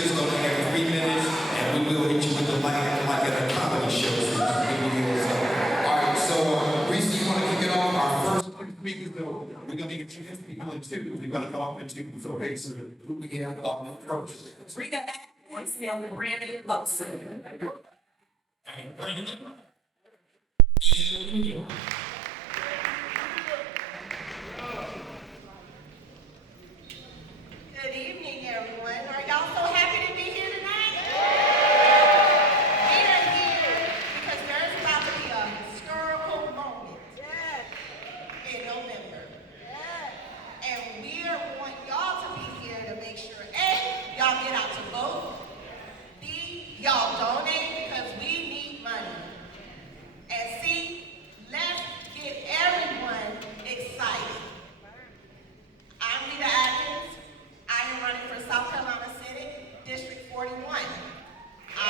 speakers gonna have 3 minutes, and we will hit you with the mic like at a comedy show. So all right, so Reese, you want to kick it off? Our first speakers, though, we're gonna get you people in two. We're gonna come up in two. So hey, so who we have approach? Rita Atkins and Brandon Luxon. Good evening, everyone. Are y'all so happy to be here tonight? We are here because there's about to be a historical moment in November. And we want y'all to be here to make sure, A, y'all get out to vote. B, y'all donate because we need money. And C, let's get everyone excited. I'm Rita Atkins. I am running for South Carolina Senate, District 41. I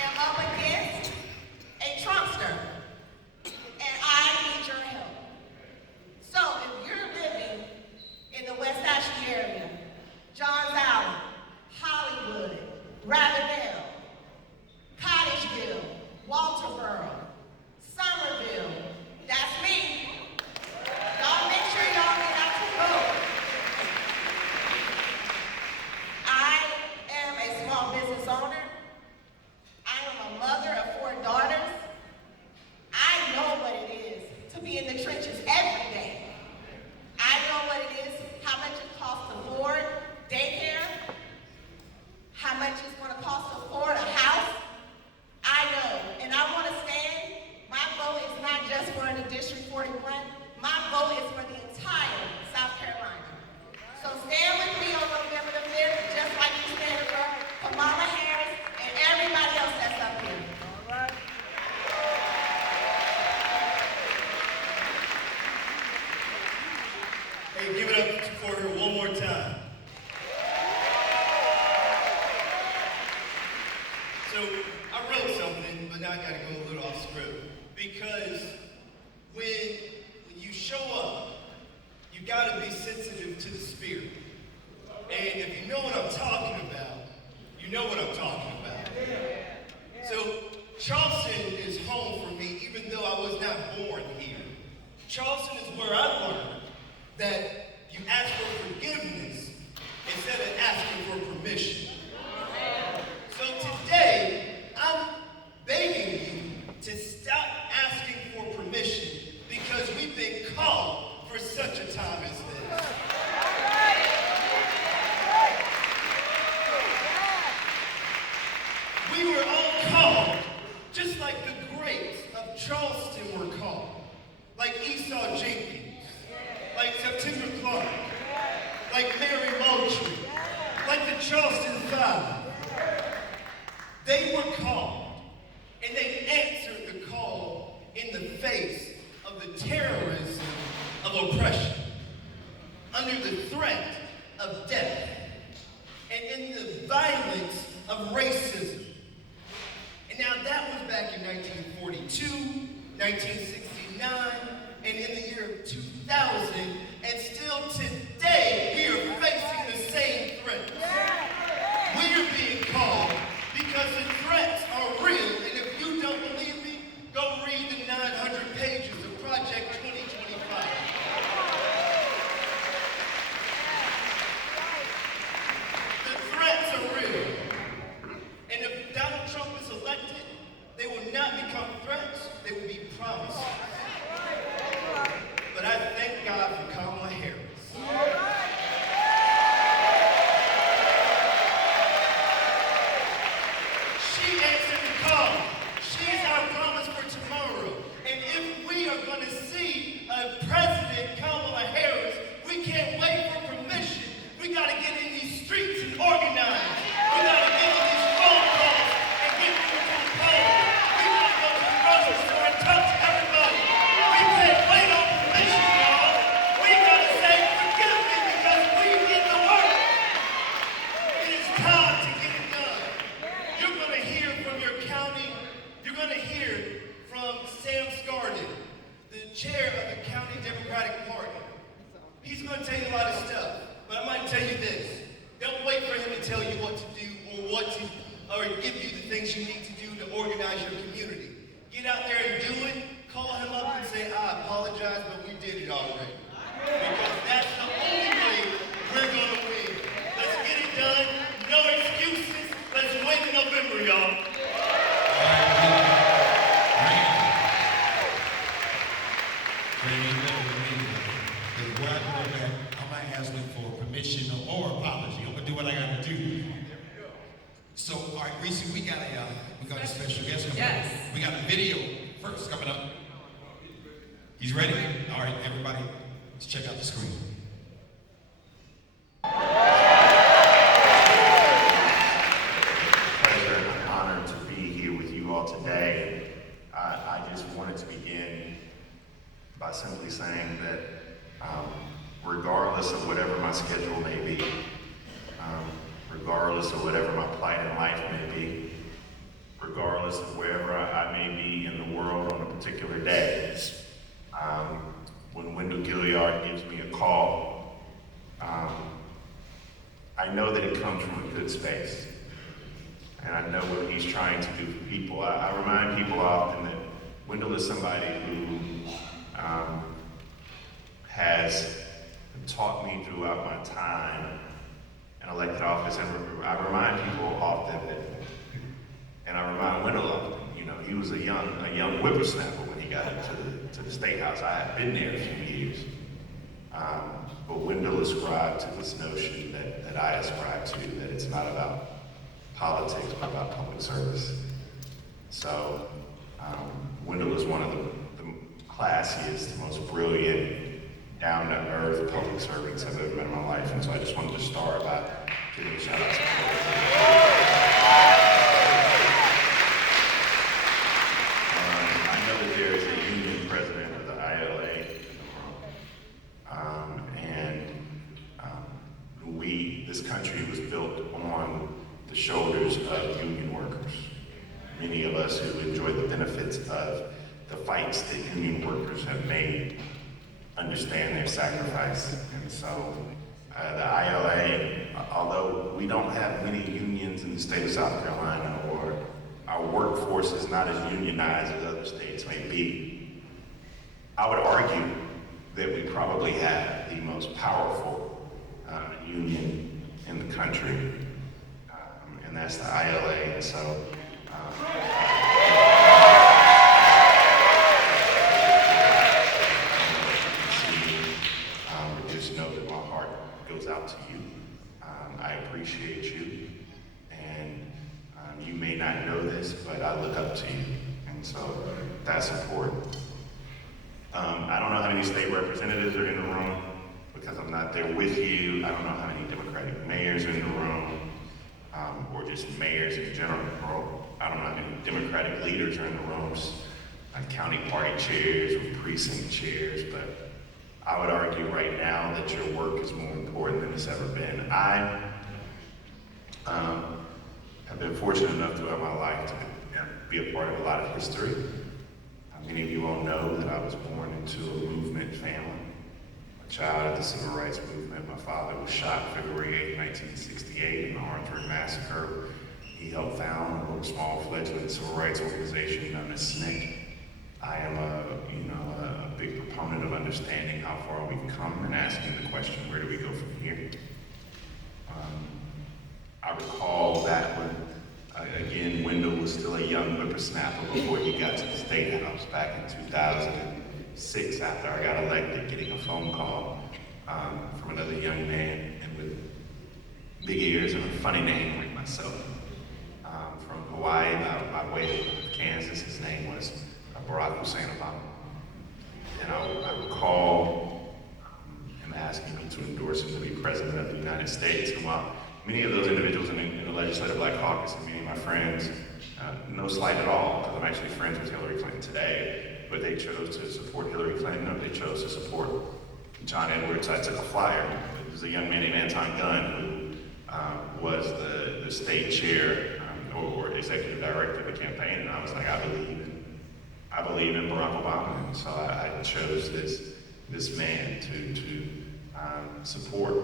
am up against a Trumpster, and I need your help. So if you're living in the West Ashley area, Johns Island, Hollywood, Ravendale, Cottageville, Walterboro, Somerville, that's me. Y'all make sure y'all get out to vote. I am a small business owner. I am a mother of 4 daughters. I know what it is to be in the trenches every day. I know what it is, how much it costs to afford daycare, how much it's going to cost to afford a house. I know, and I want to stand. My vote is not just for the District 41. My vote is for the entire South Carolina. So stand with me on November the 5th, just like you stand for Kamala Harris and everybody else that's up here. Hey, give it up for her one more time. So, I wrote something, but now I gotta go a little off script. Because when you show up, you gotta be sensitive to the spirit. And if you know what I'm talking about, you know what I'm talking about. So, Charleston is home for me, even though I was not born here. Charleston is where I learned that you ask for forgiveness instead of asking for permission. So today, I'm begging you to stop asking for permission because we've been called for such a time as this. We were all called, just like the greats of Charleston were called, like Esau Jenkins, like September Clark, like Mary Moultrie, like the Charleston Five. They were called, and they answered the call in the face of the terrorism of oppression, under the threat of death, and in the violence of racism. And now that was back in 1942, 1969, and in the year of 2000, and still today, we are facing the same threats. We are being called because the threats are real, and if you don't believe me, go read the 900 pages of Project 2025. The threats are real, and if Donald Trump is elected, they will not become threats, they will be promises. But I thank God for Kamala Harris. She answered the call. She's our promise for tomorrow. And if we are going to see a President Kamala Harris, we can't wait for permission. We got to get in these streets and organize. We got to get in these phone calls and get people to the polls. We got to go to the grocery store and talk to everybody. We can't wait on permission, y'all. We got to say, forgive me because we did the work. It is time to get it done. You're going to hear from your county. You're going to hear from Sam Scardon, the chair of the County Democratic Party. He's going to tell you a lot of stuff. But I might tell you this. Don't wait for him to tell you what to do or give you the things you need to do to organize your community. Get out there and do it. Call him up and say, I apologize, but we did it already. Because that's the only way we're going to win. Let's get it done. No excuses. Let's win in November, y'all. Before I go back, I might ask them for permission or apology. I'm gonna do what I gotta do. So, all right, Reese, we got a special guest coming Yes. up. We got a video first coming up. He's ready? All right, everybody, let's check out the screen. Pleasure and honor to be here with you all today. I just wanted to begin by simply saying that regardless of whatever my schedule may be, regardless of whatever my plight in life may be, regardless of wherever I may be in the world on a particular day, when Wendell Gilliard gives me a call, I know that it comes from a good space. And I know what he's trying to do for people. I remind people often that Wendell is somebody who has taught me throughout my time in elected office. And I remind people often that, and I remind Wendell often, you know, he was a young whippersnapper when he got to the State House. I had been there a few years. But Wendell ascribed to this notion that I ascribe to, that it's not about politics, but about public service. So Wendell is one of the classiest, most brilliant, down-to-earth public servants I've ever met in my life. And so I just wanted to start by giving a shout out to him. I know that there is a union president of the ILA in the room. This country was built on the shoulders of union workers. Many of us who enjoy the benefits of the fights that union workers have made understand their sacrifice. And so the ILA, although we don't have many unions in the state of South Carolina, or our workforce is not as unionized as other states may be, I would argue that we probably have the most powerful union in the country, and that's the ILA. And so just know that my heart goes out to you. I appreciate you, and you may not know this, but I look up to you, and so that's important. I don't know how many state representatives are in the room because I'm not there with you. I don't know how many Democratic mayors are in the room, or just mayors in general. I don't know how many Democratic leaders are in the rooms, like county party chairs or precinct chairs, but I would argue right now that your work is more important than it's ever been. I have been fortunate enough throughout my life to be a part of a lot of history. Many of you all know that I was born into a movement family, a child of the Civil Rights Movement. My father was shot February 8, 1968 in the Orangeburg Massacre. He helped found a little small fledgling civil rights organization known as SNCC. I am a big proponent of understanding how far we've come and asking the question, where do we go from here? I recall that when, again, Wendell was still a young whippersnapper before he got to the State House back in 2006 after I got elected, getting a phone call from another young man, and with big ears and a funny name like myself, from Hawaii, by way of Kansas. His name was Barack Hussein Obama. And I recall him asking me to endorse him to be president of the United States. And while many of those individuals in the Legislative Black Caucus and many of my friends, no slight at all, because I'm actually friends with Hillary Clinton today, but they chose to support Hillary Clinton, or they chose to support John Edwards. I took a flyer. There's a young man named Anton Gunn who was the state chair or executive director of the campaign, and I was like, I believe in Barack Obama, and so I chose this man to support.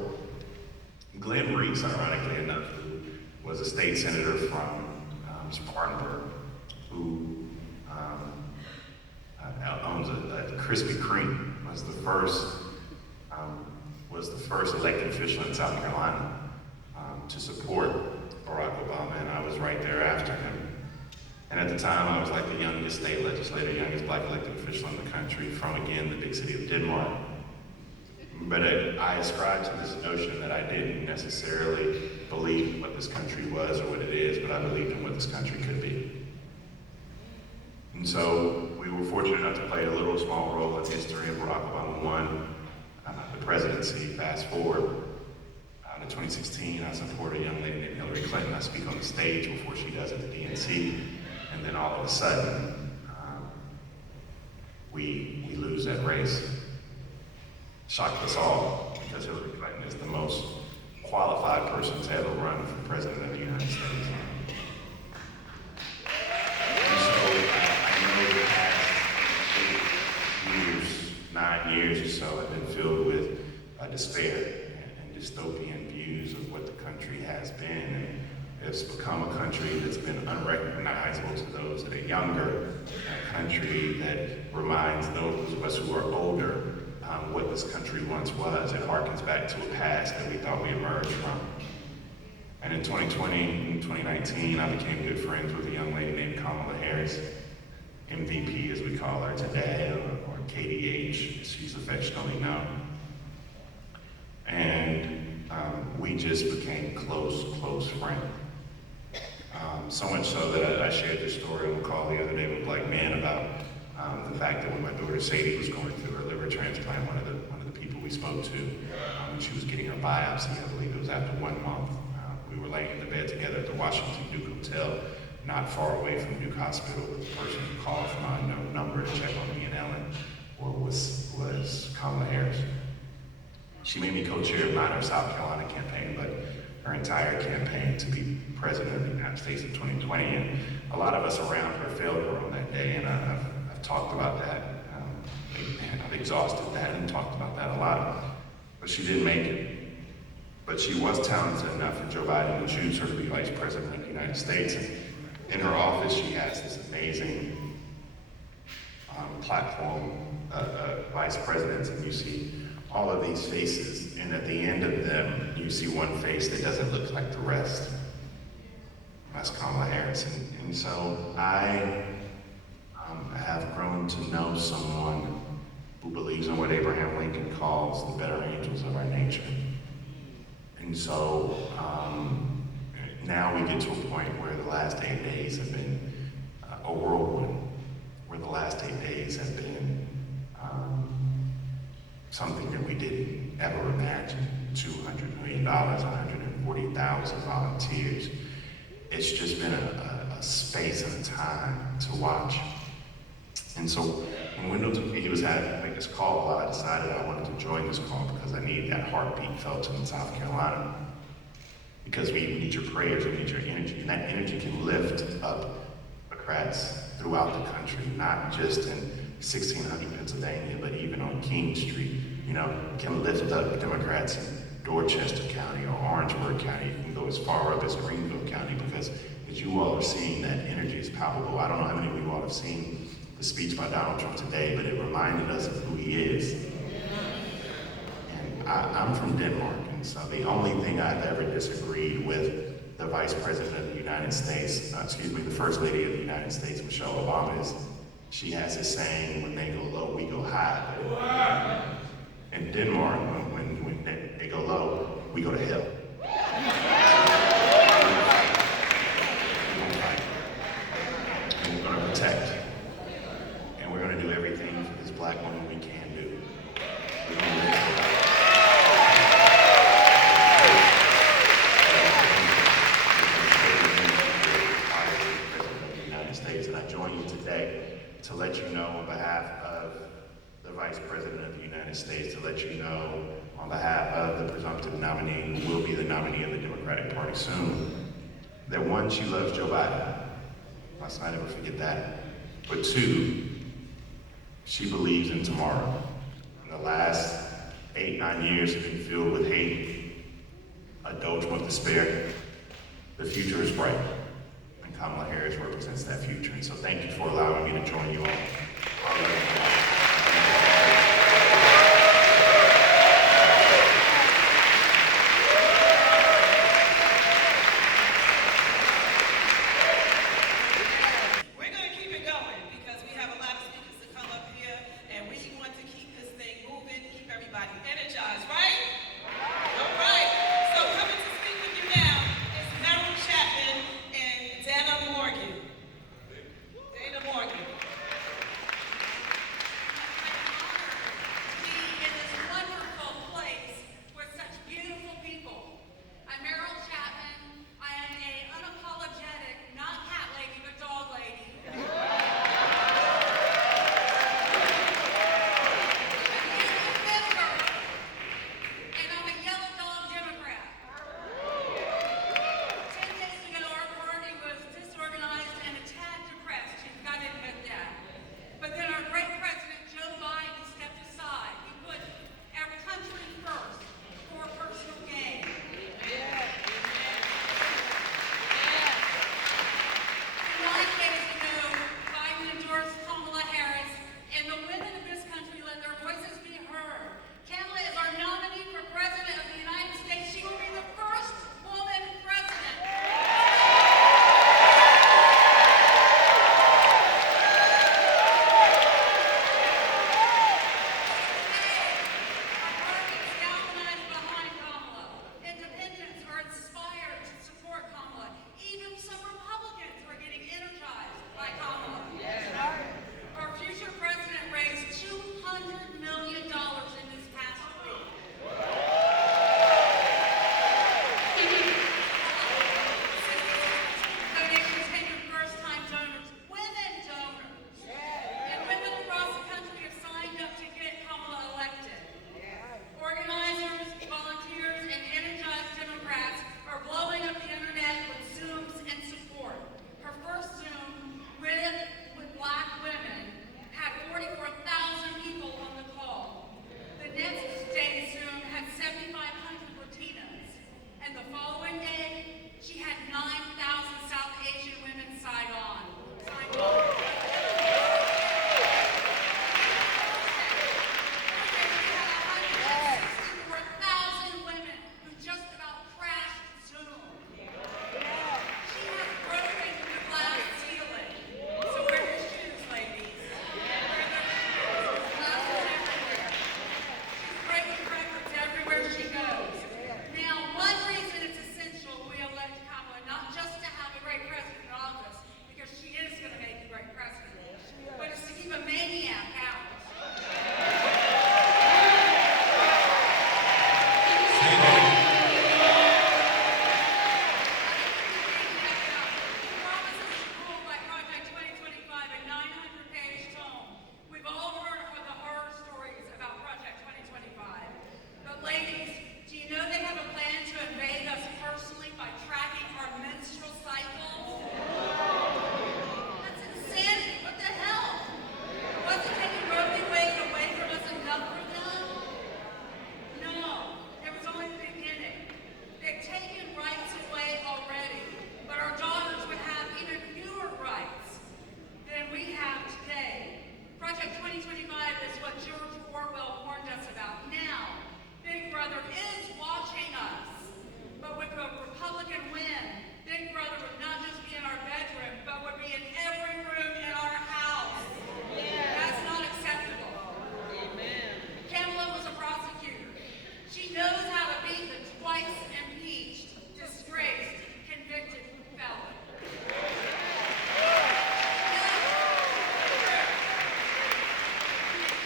Glenn Reese, ironically enough, who was a state senator from Spartanburg, who owns a Krispy Kreme, was the first elected official in South Carolina to support Barack Obama, and I was right there after him. And at the time, I was like the youngest state legislator, youngest black elected official in the country from, again, the big city of Denmark. But I ascribed to this notion that I didn't necessarily believe in what this country was or what it is, but I believed in what this country could be. And so we were fortunate enough to play a little small role in history, and Barack Obama won the presidency. Fast forward to 2016, I support a young lady named Hillary Clinton. I speak on the stage before she does at the DNC, and then all of a sudden, we lose that race. Shocked us all, because Hillary Clinton is the most qualified person to ever run for president of the United States. And so I know the past 8 years, 9 years or so have been filled with despair and dystopian views of what the country has been. And it's become a country that's been unrecognizable to those that are younger, a country that reminds those of us who are older what this country once was. It harkens back to a past that we thought we emerged from. And in 2020 and 2019, I became good friends with a young lady named Kamala Harris, MVP as we call her today, or KDH, as she's affectionately known. And we just became close friends. So much so that I shared this story on a call the other day with a black man about the fact that when my daughter Sadie was going through her liver transplant, one of the people we spoke to, when she was getting her biopsy, I believe it was after 1 month, we were laying in the bed together at the Washington Duke Hotel, not far away from Duke Hospital. The person who called from an unknown number to check on me and Ellen was Kamala Harris. She made me co-chair of not her South Carolina campaign, but her entire campaign to be president of the United States in 2020. And a lot of us around her failed her on that day, and I've talked about that. I've exhausted that and talked about that a lot. But she didn't make it. But she was talented enough for Joe Biden to choose her to be vice president of the United States. And in her office, she has this amazing platform, vice presidents, and you see all of these faces, and at the end of them, you see one face that doesn't look like the rest. That's Kamala Harris. And so I have grown to know someone who believes in what Abraham Lincoln calls the better angels of our nature. And so now we get to a point where the last 8 days have been a whirlwind, where the last 8 days have been something that we didn't ever imagine. $200 million, 140,000 volunteers. It's just been a space and a time to watch. And so when Wendell took me, he was having to make this call. I decided I wanted to join this call because I needed that heartbeat felt in South Carolina. Because we need your prayers, we need your energy, and that energy can lift up Democrats throughout the country, not just in 1600 Pennsylvania, but even on King Street, can lift up Democrats in Dorchester County or Orangeburg County. You can go as far up as Greenville County, because as you all are seeing, that energy is palpable. I don't know how many of you all have seen the speech by Donald Trump today, but it reminded us of who he is. And I'm from Denmark, and so the only thing I've ever disagreed with the Vice President of the United States, the First Lady of the United States, Michelle Obama, is she has this saying, when they go low, we go high. In Denmark, when they go low, we go to hell. We're going to fight. And we're going to protect. And we're going to do everything for this black woman we can do. We're going to live for her. And I join you today to let you know on behalf of the Vice President of the United States, to let you know on behalf of the presumptive nominee, who will be the nominee of the Democratic Party soon, that one, she loves Joe Biden. Let's not ever forget that. But two, she believes in tomorrow. And the last 8, 9 years have been filled with hate, a doldrum of despair. The future is bright, and Kamala Harris represents that future. And so thank you for allowing me to join you all. We're going to keep it going because we have a lot of speakers to come up here, and we want to keep this thing moving, keep everybody energized, right? All right. So coming to speak with you now is Meryl Chapman and Dana Morgan. Dana Morgan. Be in this wonderful place with such beautiful people. I'm Meryl Chapman. I am a unapologetic, not cat lady, but dog lady. I'm a beautiful member, and I'm a yellow dog Democrat. 10 days ago, our party was disorganized and a tad depressed. You've got to admit that. But then our great president, Joe Biden, stepped aside. He put our country first for personal gain. And 9 days ago, Biden endorsed Kamala Harris, and the women of this country let their voices be heard. Kamala is our nominee for President of the United States. She will be the first woman president. Our party is galvanized behind Kamala. Independents are inspired to support Kamala. Even some Republicans are getting energized by Kamala. Our future president raised $200 million in this past week. Donations came from first-time donors, women donors. And women across the country have signed up to get Kamala elected. Organizers, volunteers, and energized Democrats are blowing up the internet with Zooms and support. Her first Zoom with Black women had 44,000 people on the call. The next day's Zoom had 7,500 Latinas. And the following day, she had 9,000 South Asian women signed on. We had 164,000 women who just about crashed Zoom. She has broken the glass ceiling. So wear your shoes, ladies. Wear their shoes. Glass is everywhere. She's breaking records everywhere she goes. Now, one reason it's essential we elect Kamala, not just to have a great president in office, because she is going to make a great president, but it's to keep a maniac out. Promises to rule by Project 2025, a 900-page tome. We've all heard of the horror stories about Project 2025. But ladies, do you know they have a plan to invade us personally by tracking our menstrual cycles? That's insanity. What the hell? Wasn't taking Roe v. Wade away from us enough for them? No, it was only the beginning. They've taken rights away already, but our daughters would have even fewer rights than we have today. Project 2025 is what George Orwell warned us about. Now, Big Brother is watching us, but with a Republican win, Big Brother would not just be in our bedroom, but would be in every room in our house. That's not acceptable. Kamala was a prosecutor. She knows how to beat the twice impeached, disgraced, convicted felon.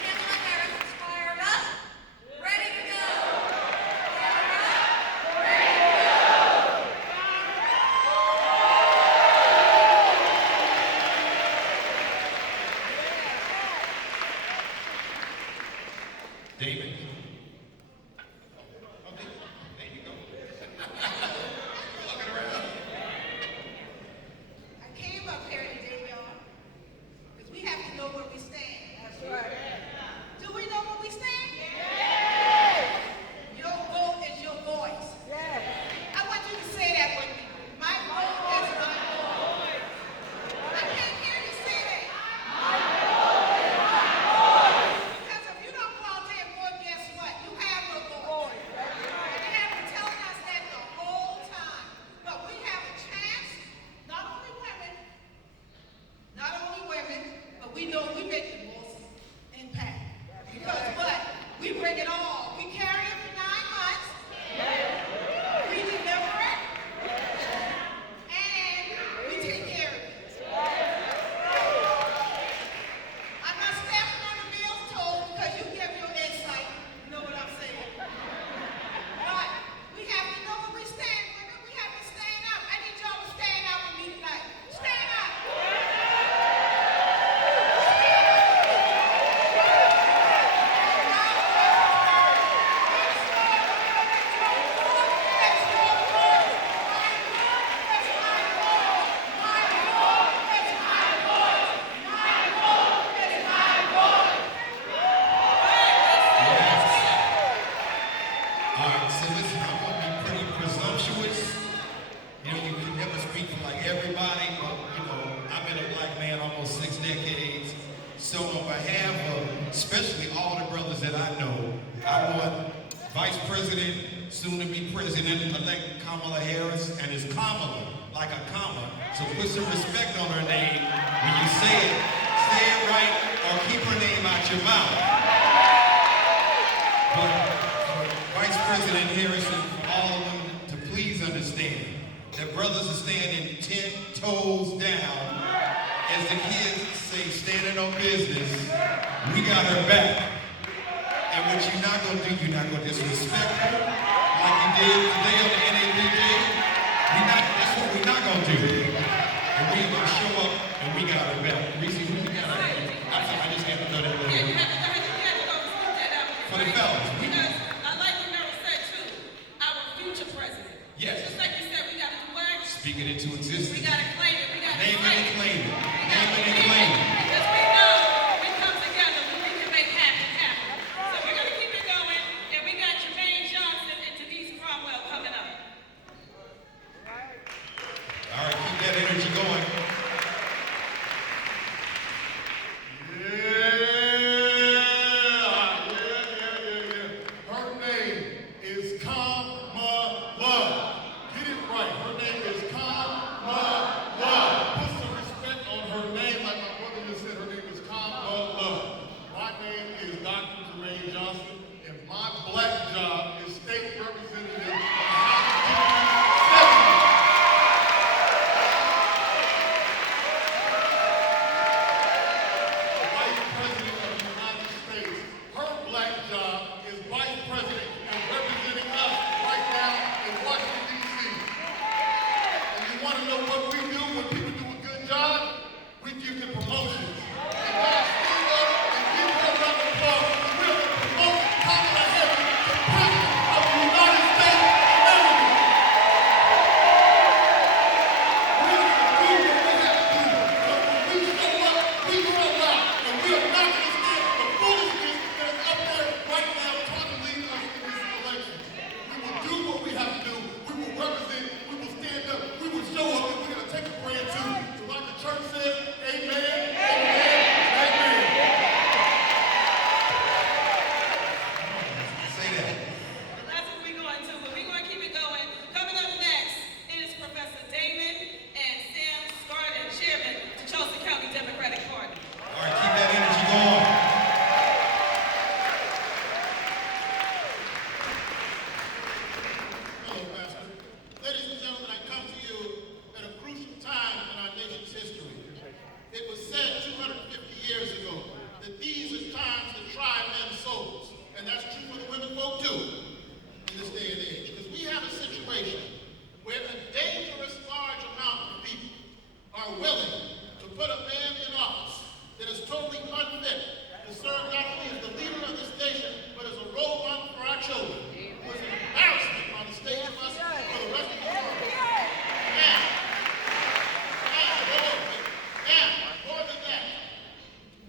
Kamala Harris is fired up, ready to go. David. I came up here today, y'all, because we have to know where we stand. That's right. Do we know where we stand? Yes. Your vote is your voice. Yes. Vice President, soon to be President-elect Kamala Harris, and it's Kamala, like a comma. So put some respect on her name when you say it. Say it right or keep her name out your mouth. But Vice President Harris and for all of them to please understand that brothers are standing 10 toes down. As the kids say, standing on business, we got her back. And what you're not going to do, you're not going to disrespect her like you did today on the NABJ. That's what we're not going to do. And we're going to show up and we got her back. Reese, who we got her back? I just had to throw that little Yeah, you had to go split that out. for the fellas. Because I like what Mary said too, our future president. Yes. Just like you said, we got to do what? Speak it into existence. We got to claim it. We got to Name it and claim it. We got Name to it and claim it. Because we know we come together when we can make happen happen. So we're going to keep it going. And we got Jermaine Johnson and Denise Cromwell coming up. All right, keep that energy going. Her name is Kamala. Get it right. Her name is Kamala. Put some respect on her name, like my brother just said. Her name is Kamala. My name is Dr. Jermaine Johnson, and my black job is state representative of the House of Representatives. Vice President of the United States. Her black job is Vice President and representing us right now in Washington, D.C. And you want to know what we do when people do a good job? We give them promotions. And y'all stand up and give her a round of applause. We're going to promote Kamala Harris to President of the United States of America. We're going to do what we have to do. Because when we show up, we show out. And we are not going to stand for the foolishness that is up there right now trying to lead us in this election. We will do what we have to do. We will represent. We will stand up. We will show up, and we're going to take a brand too. So like the church says, amen, amen, amen. Say that. Well, that's what we're going to. But we're going to keep it going. Coming up next is Professor Damon and Sam Scarden, Chairman of the Charleston County Democratic Party. All right, keep that energy going. Hello, Pastor. Ladies and gentlemen, I come to you at a crucial time in our nation's history. It was said 250 years ago that these are times that try men's souls. And that's true for the women folk too in this day and age. Because we have a situation where a dangerous large amount of people are willing to put a man in office that is totally unfit to serve not only as the leader of this nation, but as a role model for our children, who is an embarrassment on the stage of us for the rest of the world. And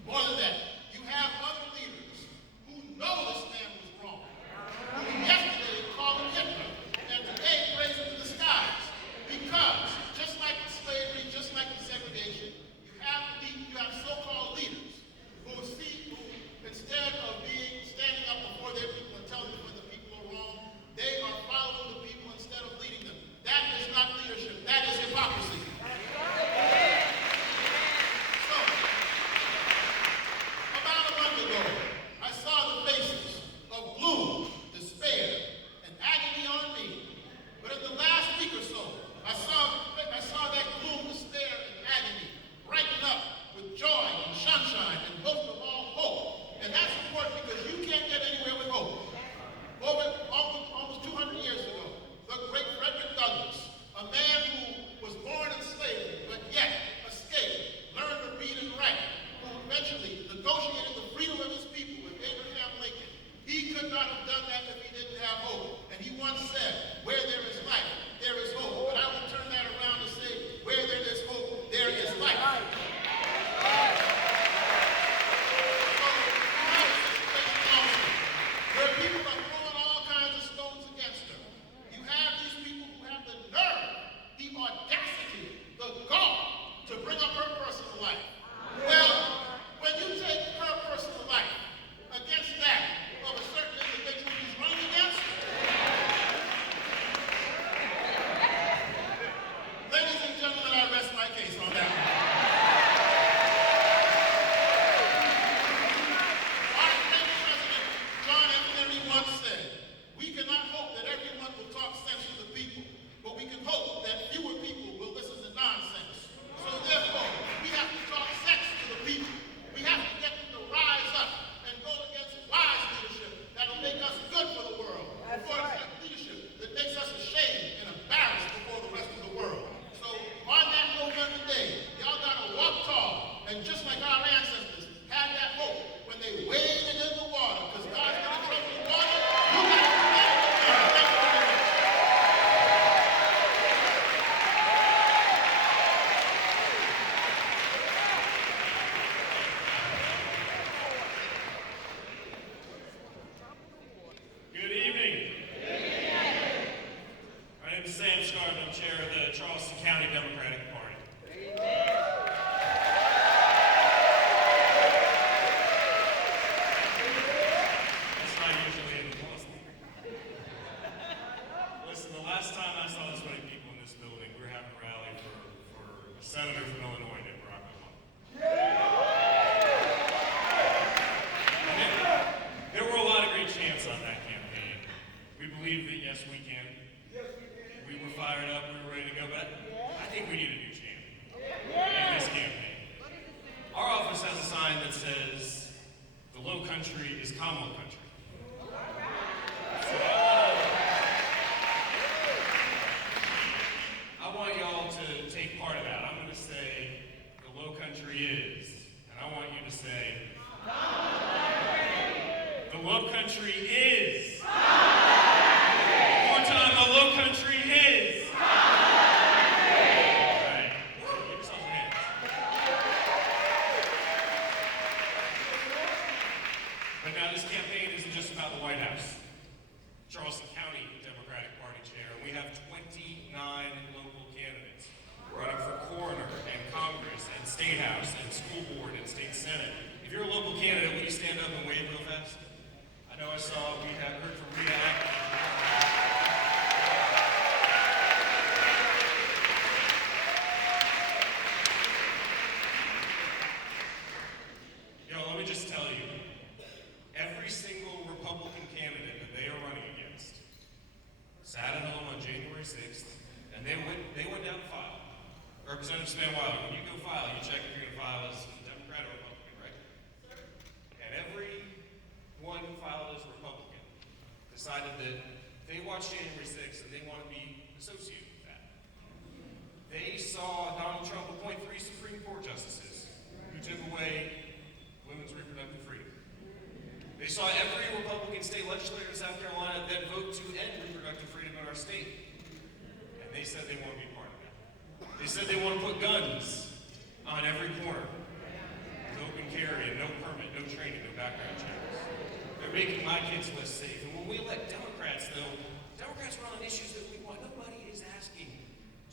more than that, you have other leaders who know this man was wrong, who yesterday called him Hitler, and today praise him to the skies. Because just like the slavery, just like the segregation, you have so-called leaders who instead of standing up before their people and telling them when the people are wrong, they are following the people instead of leading them. That is not leadership. That is hypocrisy. So, about a month ago, I saw the faces of gloom, despair, and agony on me. But in the last week or so, I saw that gloom, despair, and agony brighten up with joy and sunshine and most of all hope. And that's important because you can't get anywhere with hope. Almost 200 years ago, the great Frederick Douglass, a man who was born in slavery but yet escaped, learned to read and write, who eventually negotiated the freedom of his people with Abraham Lincoln. He could not have done that if he didn't have hope. And he once said, where there is life, there is hope. But I will turn that around and say, where there is hope, there is life. Where people are throwing all kinds of stones against her. You have these people who have the nerve, the audacity, the gall to bring up her personal life. Well, when you take her personal life against that of a certain individual who's running against, country is Kamala country. So I want y'all to take part of that. I'm going to say the low country is, and I want you to say, the low country is. One more time, the low country is. Right. Give yourselves a hand. But now this campaign isn't just about the White House. Charleston County Democratic Party chair, and we have 29 local candidates running for coroner and Congress and State House and school board and state senate. If you're a local candidate, will you stand up and wave real fast? I know I saw we had heard from Rita Atkins. Let me just tell you, every single Republican candidate that they are running against sat at home on January 6th, and they went down the file. Representative Spanweiler, when you go file, you check if you're going to file as Democrat or Republican, right? And every one who filed as Republican decided that they watched January 6th and they want to be associated with that. They saw Donald Trump appoint 3 Supreme Court justices who took away women's reproductive freedom. They saw every Republican state legislator in South Carolina then vote to end reproductive freedom in our state. And they said they want to be part of that. They said they want to put guns on every corner. With open carry and no permit, no training, no background checks. They're making my kids less safe. And when we elect Democrats, though, Democrats run on issues that we want. Nobody is asking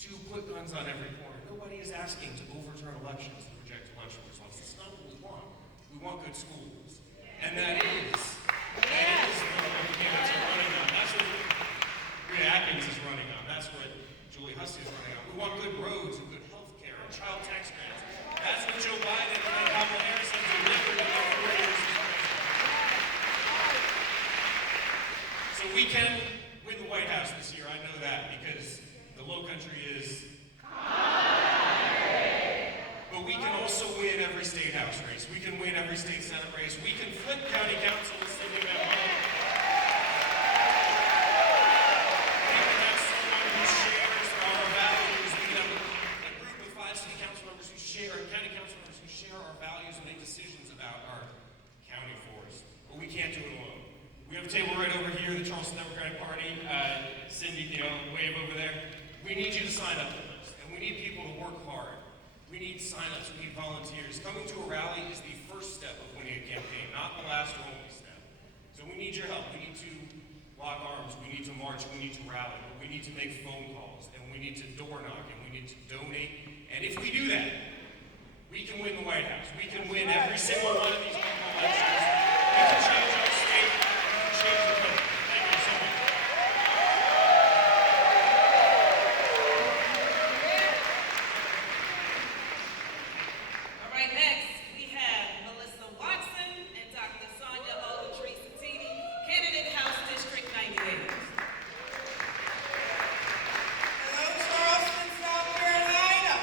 to put guns on every corner. Nobody is asking to overturn elections, to reject election results. That's not what we want. We want good schools. And that is what the candidates are running on. That's what Rita Atkins is running on. That's what Julie Hussey is running on. We want good roads and good health care and child tax grants. That's what Joe Biden and Kamala Harris have delivered in their 4 years as president. So we can win the White House this year. I know that because the low country is. But we can also win every state house race. We can win every state senate race. We can flip county council with Cindy Kamala. We can have someone who shares our values. We can have a group of 5 city council members who share, county council members who share our values and make decisions about our county forest. But we can't do it alone. We have a table right over here, the Charleston Democratic Party. Cindy, wave over there. We need you to sign up for this. And we need people to work hard. We need sign-ups, we need volunteers. Coming to a rally is the first step of winning a campaign, not the last or only step. So we need your help. We need to lock arms, we need to march, we need to rally, we need to make phone calls, and we need to door knock, and we need to donate. And if we do that, we can win the White House. We can win every single one of these local elections. We can change our state, we can change the country. Thank you so much. Next, we have Melissa Watson and Dr. Sonia Ogletree Satini, candidate House District 98. Hello, Charleston, South Carolina.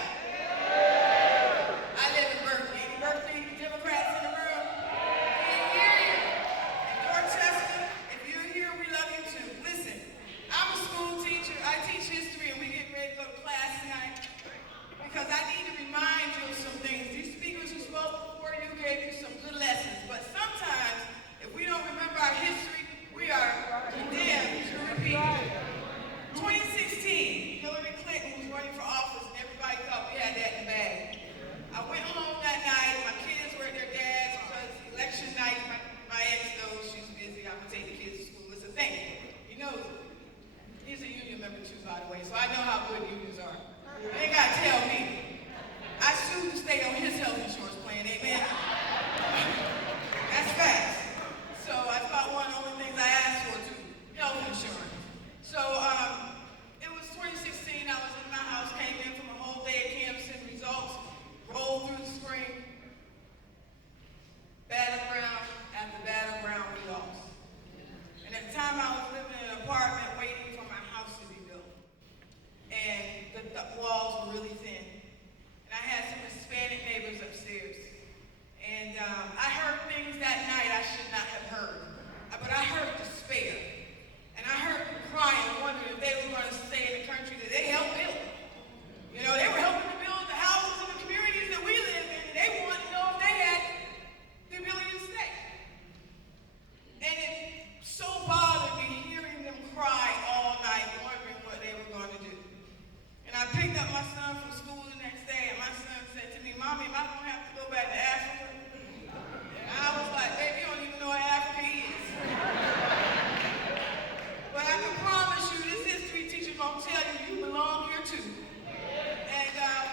I live in Berkeley. Any Berkeley Democrats in the room? Can't hear you. so bothered me hearing them cry all night, wondering what they were going to do. And I picked up my son from school the next day, and my son said to me, "Mommy, am I going to have to go back to Africa?" And I was like, "Baby, you don't even know where Africa is." But I can promise you, this history teacher going to tell you you belong here too. And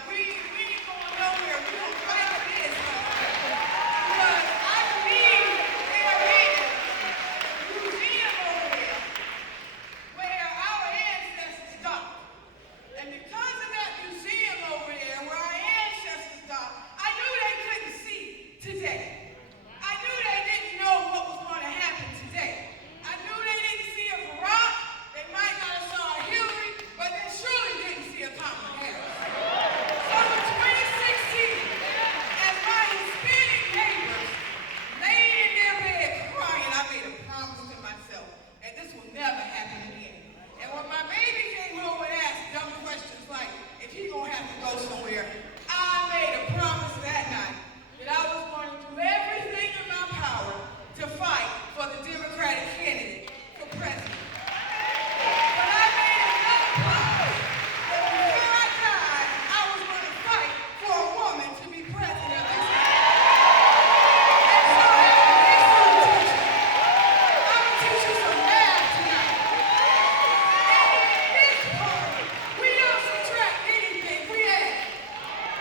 we ain't going nowhere. We going to fight for this. Because I believe there is a museum over there where our ancestors stopped. And because of that museum over there where our ancestors stopped, I knew they couldn't see today. I knew they didn't know what was going to happen today. I knew they didn't see a Barack. They might not have saw a Hillary, but they surely didn't see a Kamala Harris. So in 2016, as my Hispanic neighbors laid in their bed crying, I made a promise to myself that this will never happen again. And when my baby came home and asked dumb questions like if he gonna have to go somewhere, I made a promise that night that I was going to do everything in my power to fight for the Democratic candidate for president. But I made another promise that before I died, I was going to fight for a woman to be president of this country. And so as a history teacher, I'm going to teach you some math tonight. And in this party, we don't subtract anything, we add.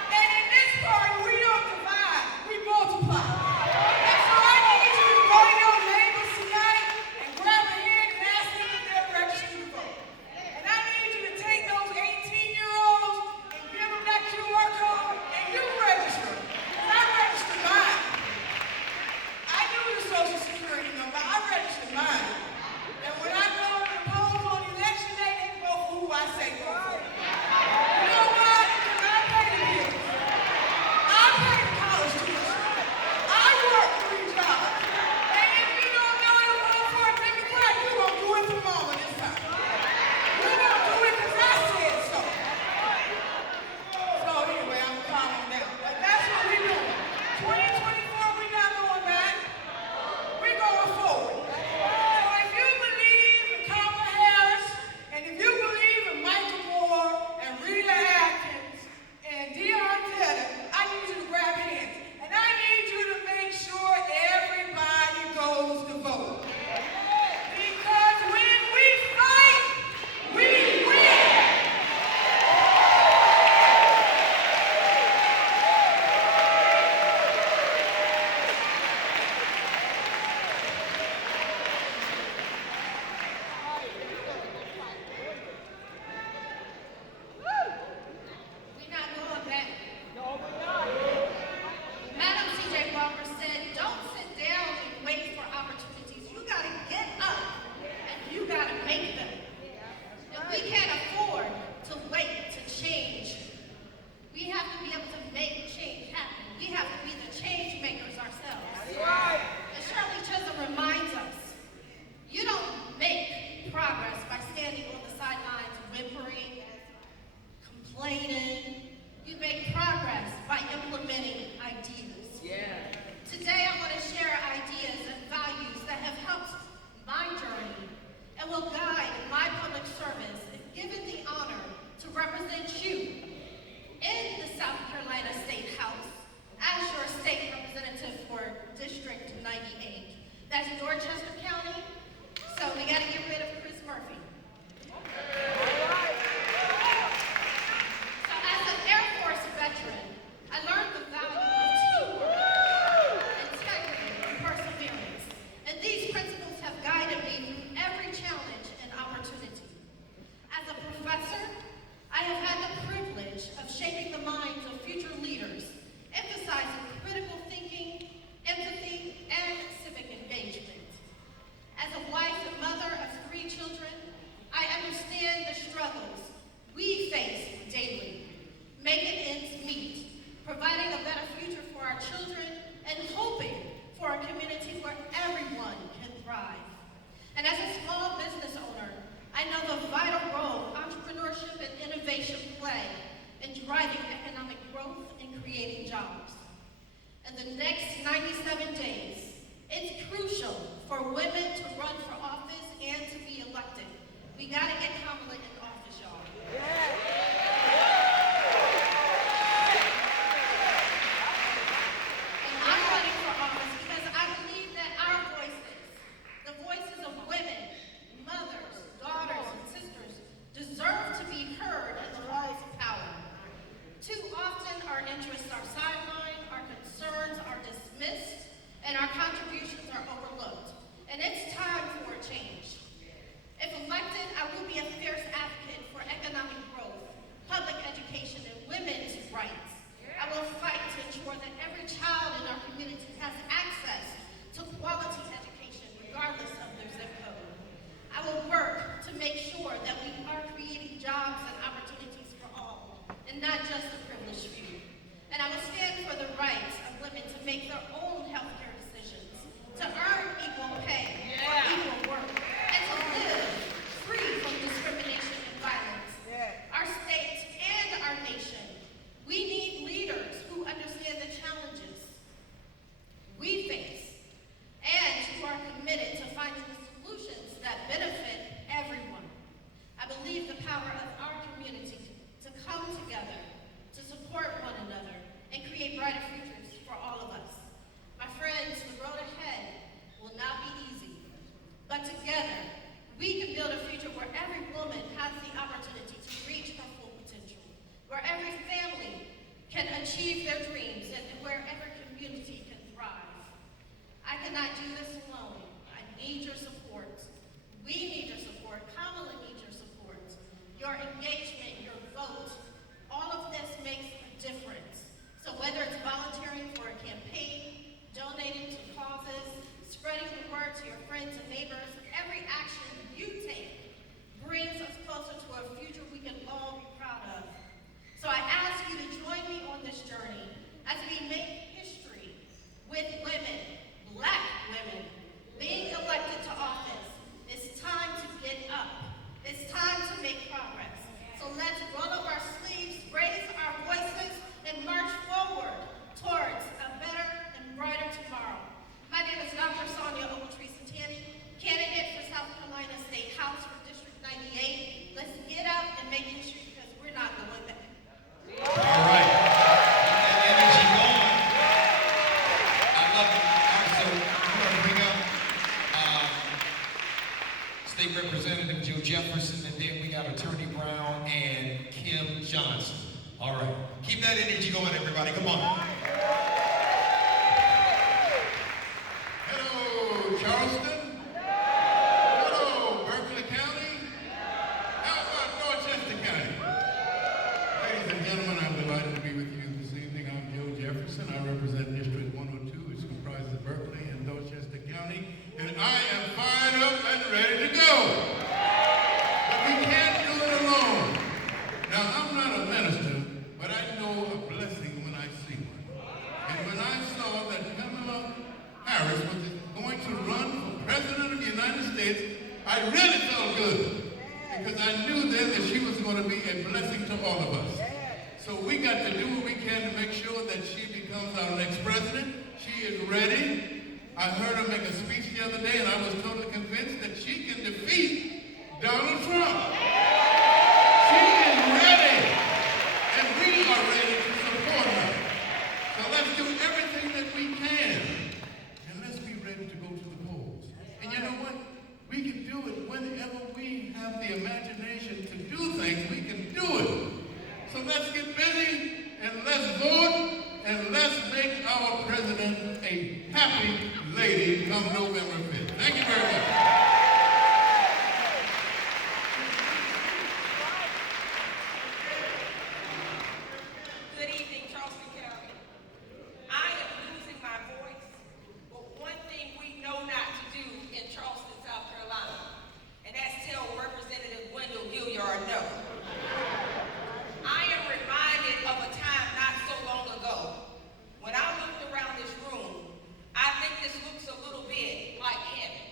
And in this party, we don't divide, we multiply. And so I need you to go to your neighbors tonight and grab a hand and ask them if they're registered to vote. And I need you to take those 18-year-olds and give them that QR code and you register. Because I registered mine. I knew the Social Security number. I registered mine. And when I go to the polls on election day, they vote for who I say vote for. You know why? Because I pay the bills. I pay the college tuition. I work 3 jobs. And if you don't know to vote for a Democrat, you gonna do it for mama this time. You gonna do it because I said so. So anyway, I'm calming down. But that's what we doing. 2024, we're not going back. We're going forward. So if you believe in Kamala Harris, and if you believe in Michael Moore, and Rita Atkins, and Deion Taylor, I need you to grab hands. And I need you to make sure everybody goes to vote. Because when we fight, we win. We're not going back. Madam C.J. Walker said, "Don't sit down and wait for opportunities. You got to get up and you got to make them." And we can't afford to wait to change. We have to be able to make change happen. We have to be the change makers ourselves. And Shirley Chisholm reminds us, you don't make progress by standing on the sidelines whimpering, complaining. You make progress by implementing ideas. Today I want to share ideas and values that have helped my journey and will guide my public service and given the honor to represent you in the South Carolina State House as your state representative for District 98. That's Dorchester County, so we got to get rid of Chris Murphy. So as an Air Force veteran, I learned the value of teamwork, integrity, and perseverance. And these principles have guided me through every challenge and opportunity. As a professor, I have had the privilege of shaping the minds of future leaders, emphasizing critical thinking, empathy, and civic engagement. As a wife and mother of 3 children, I understand the struggles we face daily, making ends meet, providing a better future for our children, and hoping for a community where everyone can thrive. And as a small business owner, I know the vital role entrepreneurship and innovation play in driving economic growth and creating jobs. In the next 97 days, it's crucial for women to run for office We got to get Kamala in office, y'all. And I'm running for office because I believe that our voices, the voices of women, mothers, daughters, and sisters, deserve to be heard in the halls of power. Too often, our interests are sidelined, our concerns are dismissed, and our contributions are overlooked. And it's time for a change. If elected, I will be a fierce advocate for economic growth, public education, and women's rights. I will fight to ensure that every child in our community has access to quality education, regardless of their zip code. I will work to make sure that we are creating jobs and opportunities for all, and not just the privileged few. And I will stand for the rights of women to make their own healthcare decisions, to earn equal pay for equal work, and to live free from discrimination and violence. Our state and our nation, we need leaders who understand the challenges we face and who are committed to finding the solutions that benefit everyone. I believe the power of our community to come together, to support one another, and create brighter futures for all of us. My friends, the road ahead will not be easy, but together, we can build a future where every woman has the opportunity to reach her full potential, where every family can achieve their dreams, and where every community can thrive. I cannot do this alone. I need your support. We need your support. Kamala needs your support. Your engagement, your vote, all of this makes a difference. So whether it's volunteering for a campaign, donating to causes, spreading the word to your friends and neighbors, every action you take brings us closer to a future we can all be proud of. So I ask you to join me on this journey as we make history with women, Black women, being elected to office. It's time to get up. It's time to make progress. So let's roll up our sleeves, raise our voices, and march forward towards a better and brighter tomorrow. My name is Dr. Sonia Ogletree-Santani, candidate for South Carolina State House for District 98. Let's get up and make history because we're not going back. All right. That energy going. I love it. All right, so we're going to bring up State Representative Joe Jefferson, and then we got Attorney Brown and Kim Johnson. All right. Keep that energy going, everybody. Come on. Hello, Charleston. Hello, Berkeley County. How about Dorchester County? Ladies and gentlemen, I'm delighted to be with you this evening. I'm Joe Jefferson. I represent District 102, which comprises Berkeley and Dorchester County, and I am fired up and ready to go. But we can't do it alone. Now, I'm not a minister, but I know a blessing when I see one. And when I saw that Kamala Harris was going to run for President of the United States, I really felt good. Because I knew then that she was going to be a blessing to all of us. So we got to do what we can to make sure that she becomes our next president. She is ready. I heard her make a speech the other day, and I was totally convinced that she can defeat Donald Trump. She is ready, and we are ready to support her. So let's do everything that we can, and let's be ready to go to the polls. And you know what? We can do it whenever we have the imagination to do things. We can do it. So let's get busy, and let's vote, and let's make our president a happy lady come November 5th. Thank you very much. Good evening, Charleston County. I am losing my voice, but one thing we know not to do in Charleston, South Carolina, and that's tell Representative Wendell Gilliard no. I am reminded of a time not so long ago when I looked around this room. I think this looks a little bit like heaven.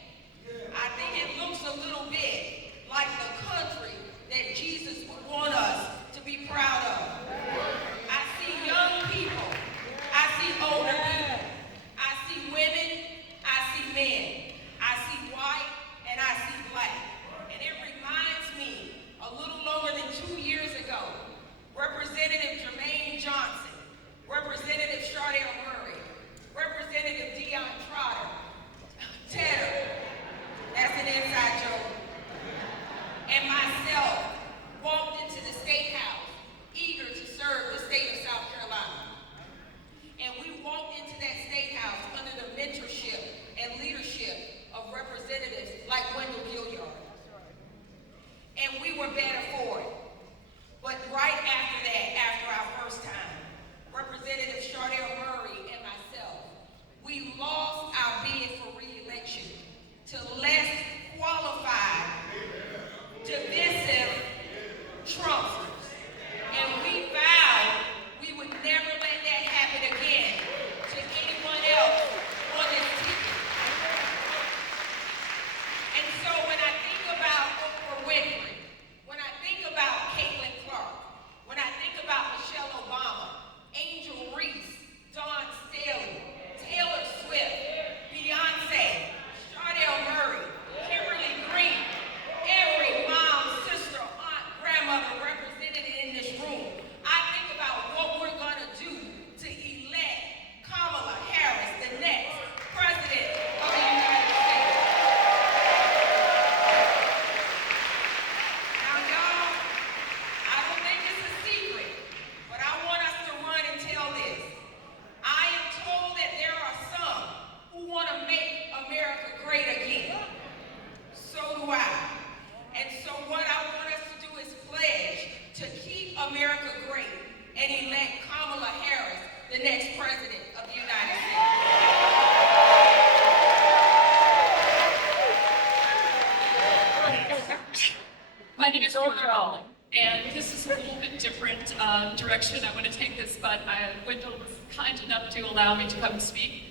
My name is Kamala, and this is a little bit different direction I want to take this, but Wendell was kind enough to allow me to come and speak.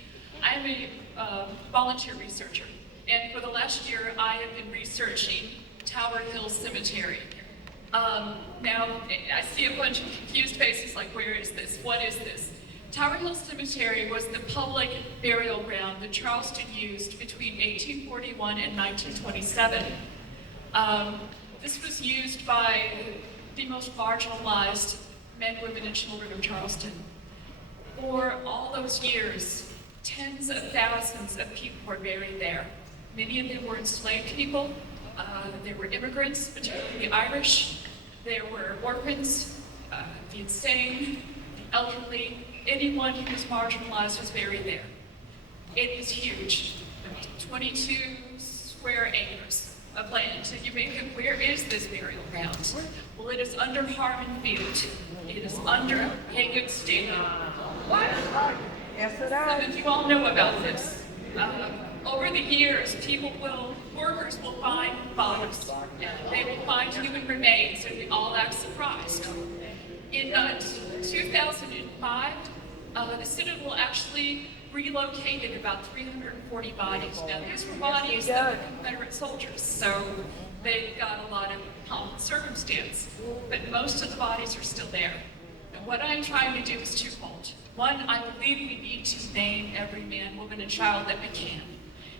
I'm a volunteer researcher, and for the last year, I have been researching Tower Hill Cemetery. Now, I see a bunch of confused faces like, where is this? What is this? Tower Hill Cemetery was the public burial ground that Charleston used between 1841 and 1927. This was used by the most marginalized men, women, and children of Charleston. For all those years, tens of thousands of people were buried there. Many of them were enslaved people. There were immigrants, particularly the Irish. There were orphans, the insane, the elderly. Anyone who was marginalized was buried there. It is huge, 22 square acres of land. So you may think, where is this burial ground? Well, it is under Harmon Field. It is under Haygood Stadium. What? Yes, it Some is. of you all know about this. Over the years, workers will find bodies, and they will find human remains, and we all act surprised. In 2005, the Citadel actually relocated about 340 bodies. Now, these were bodies that were Confederate soldiers, so they got a lot of pomp and circumstance, but most of the bodies are still there. And what I'm trying to do is twofold. One, I believe we need to name every man, woman, and child that we can.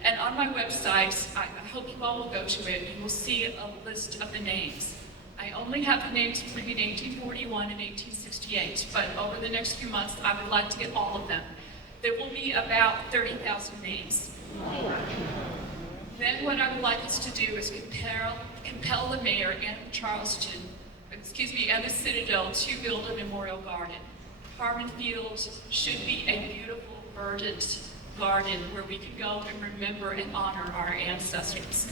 And on my website, I hope you all will go to it, you will see a list of the names. I only have the names between 1841 and 1868, but over the next few months, I would like to get all of them. There will be about 30,000 names. Then what I would like us to do is compel the mayor and Charleston, and the Citadel to build a memorial garden. Harmon Field should be a beautiful, verdant garden where we can go and remember and honor our ancestors.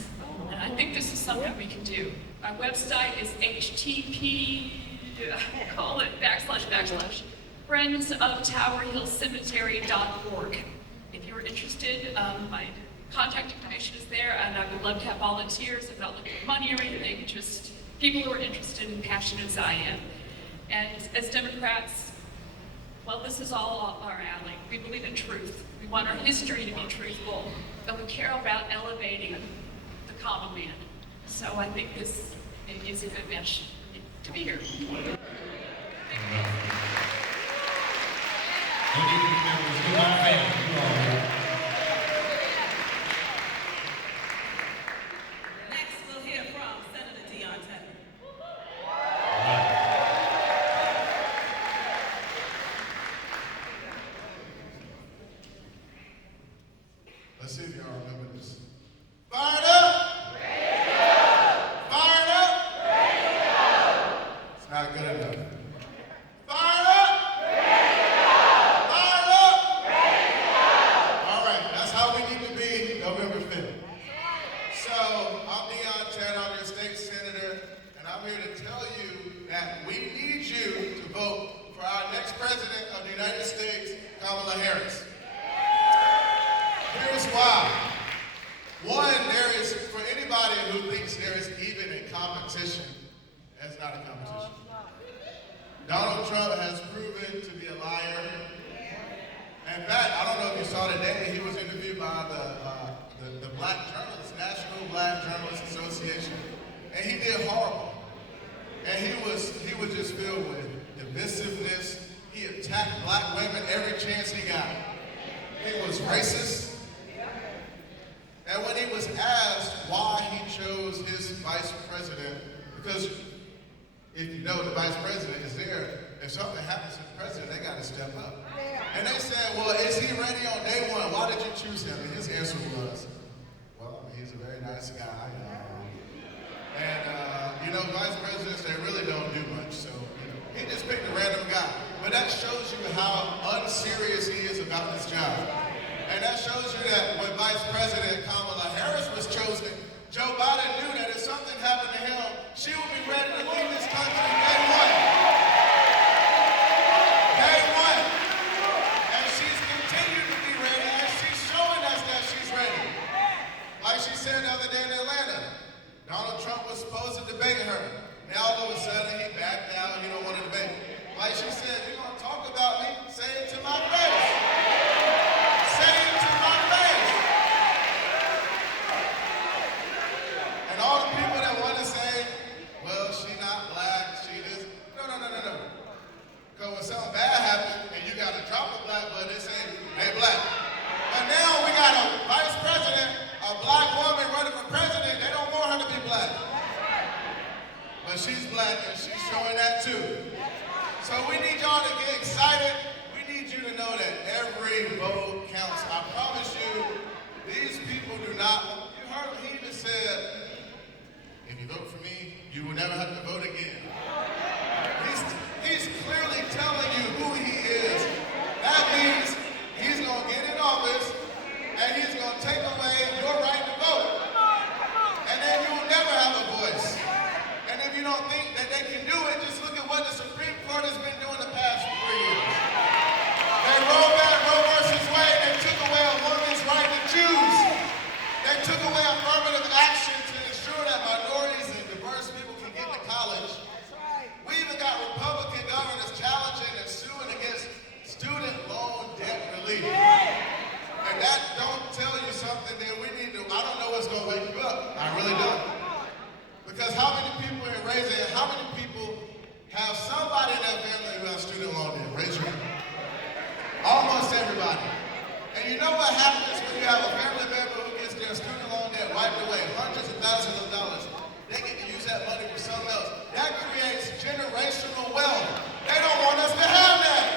And I think this is something we can do. Our website is http://friendsoftowerhillcemetery.org. If you're interested, my contact information is there, and I would love to have volunteers. I'm not looking for money or anything, just people who are interested and passionate as I am. And as Democrats, well, this is all our alley. We believe in truth. We want our history to be truthful, and we care about elevating the common man. So I think this is a good match to be here. Good evening, members. Good morning, family. You all right? Next, we'll hear from Senator Dion Taylor. Let's see if y'all remember this. Fired up! Fired up! It's not good enough. Fired up! Fired up! All right, that's how we need to be November 5th. So, I'm Dion Chan, I'm your state senator, and I'm here to tell you that we need you to vote for our next president of the United States, Kamala Harris. Here's why. One, there is, for anybody who thinks there is even a competition, that's not a competition. Donald Trump has proven to be a liar. In fact, I don't know if you saw today, he was interviewed by the Black Journalists, National Black Journalists Association, and he did horrible. And he was just filled with divisiveness. He attacked black women every chance he got. He was racist. And when he was asked why he chose his vice president, because if you know the vice president is there, if something happens to the president, they got to step up. And they said, well, is he ready on day one? Why did you choose him? And his answer was, well, he's a very nice guy. And vice presidents, they really don't do much. So he just picked a random guy. But that shows you how unserious he is about this job. And that shows you that when Vice President Kamala Harris was chosen, Joe Biden knew that if something happened to him, she would be ready to leave this country day one. Day one. And she's continued to be ready, and she's showing us that she's ready. Like she said the other day in Atlanta, Donald Trump was supposed to debate her. Now all of a sudden he backed down, he don't want to debate. Like she said, you're going to talk about me? Say it to my face. Say it to my face. And all the people that want to say, well, she not black, she this. No. Because when something bad happens and you got to drop a black blood, they say they black. But now we got a vice president, a black woman running for president. They don't want her to be black. But she's black and she's showing that too. So we need y'all to get excited. We need you to know that every vote counts. I promise you, these people do not. You heard he even said, if you vote for me, you will never have to vote again. He's clearly telling you who he is. That means he's going to get in office and he's going to take away your right to vote. And then you will never have a voice. And if you don't think that they can do it, just look at what the Supreme Court has been doing the past 3 years. They rolled back Roe versus Wade. They took away a woman's right to choose. They took away affirmative action to ensure that minorities and diverse people can get to college. We even got Republican governors challenging and suing against student loan debt relief. And that don't tell you something, then we need to, I don't know what's going to wake you up. I really don't. Because how many people in raising, how many people have somebody in their family who has student loan debt? Raise your hand. Almost everybody. And you know what happens when you have a family member who gets their student loan debt wiped away, hundreds of thousands of dollars. They get to use that money for something else. That creates generational wealth. They don't want us to have that.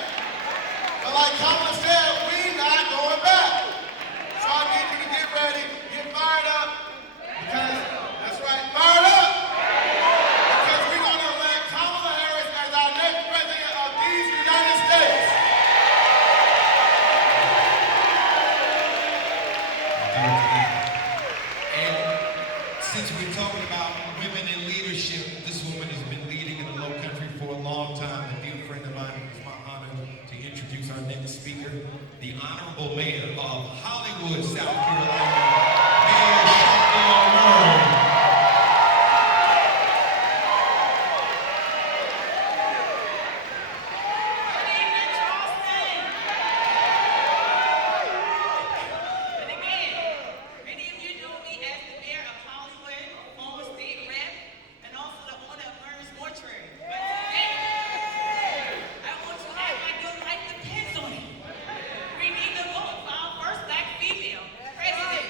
But like Kamala said, we not going back. So I need you to get ready, get fired up, because that's right, fired up. Because we're going to elect Kamala Harris as our next president of these United States. And since we're talking about women in leadership, this woman has been leading in the Low Country for a long time. A dear friend of mine, it's my honor to introduce our next speaker, the Honorable Mayor of Hollywood, South Carolina, Mayor Charleston. Good evening, Charleston. And again, many of you know me as the mayor of Hollywood, former state rep, and also the owner of Burns Mortuary. But today, I want to act like your life depends on it. We need to vote for our first black female president.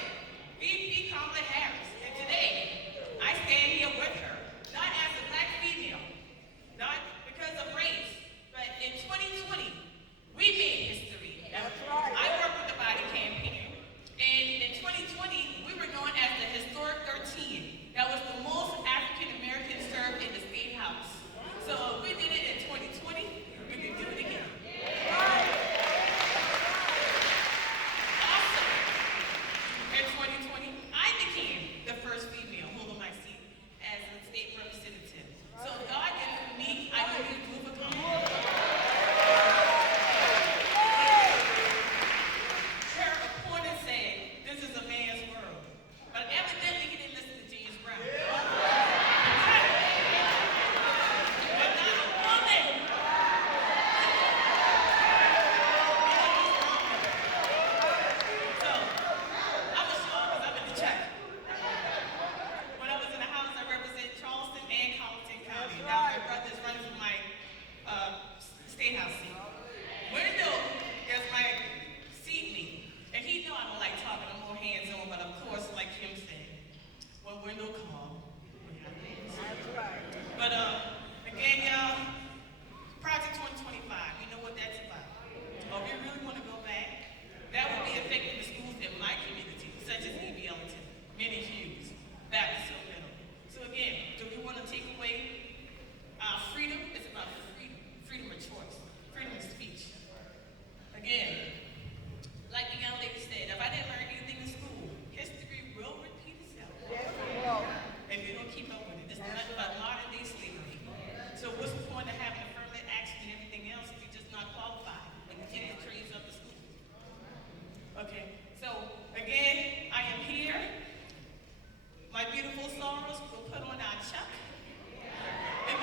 beautiful sorrows, we'll put on our chuck. And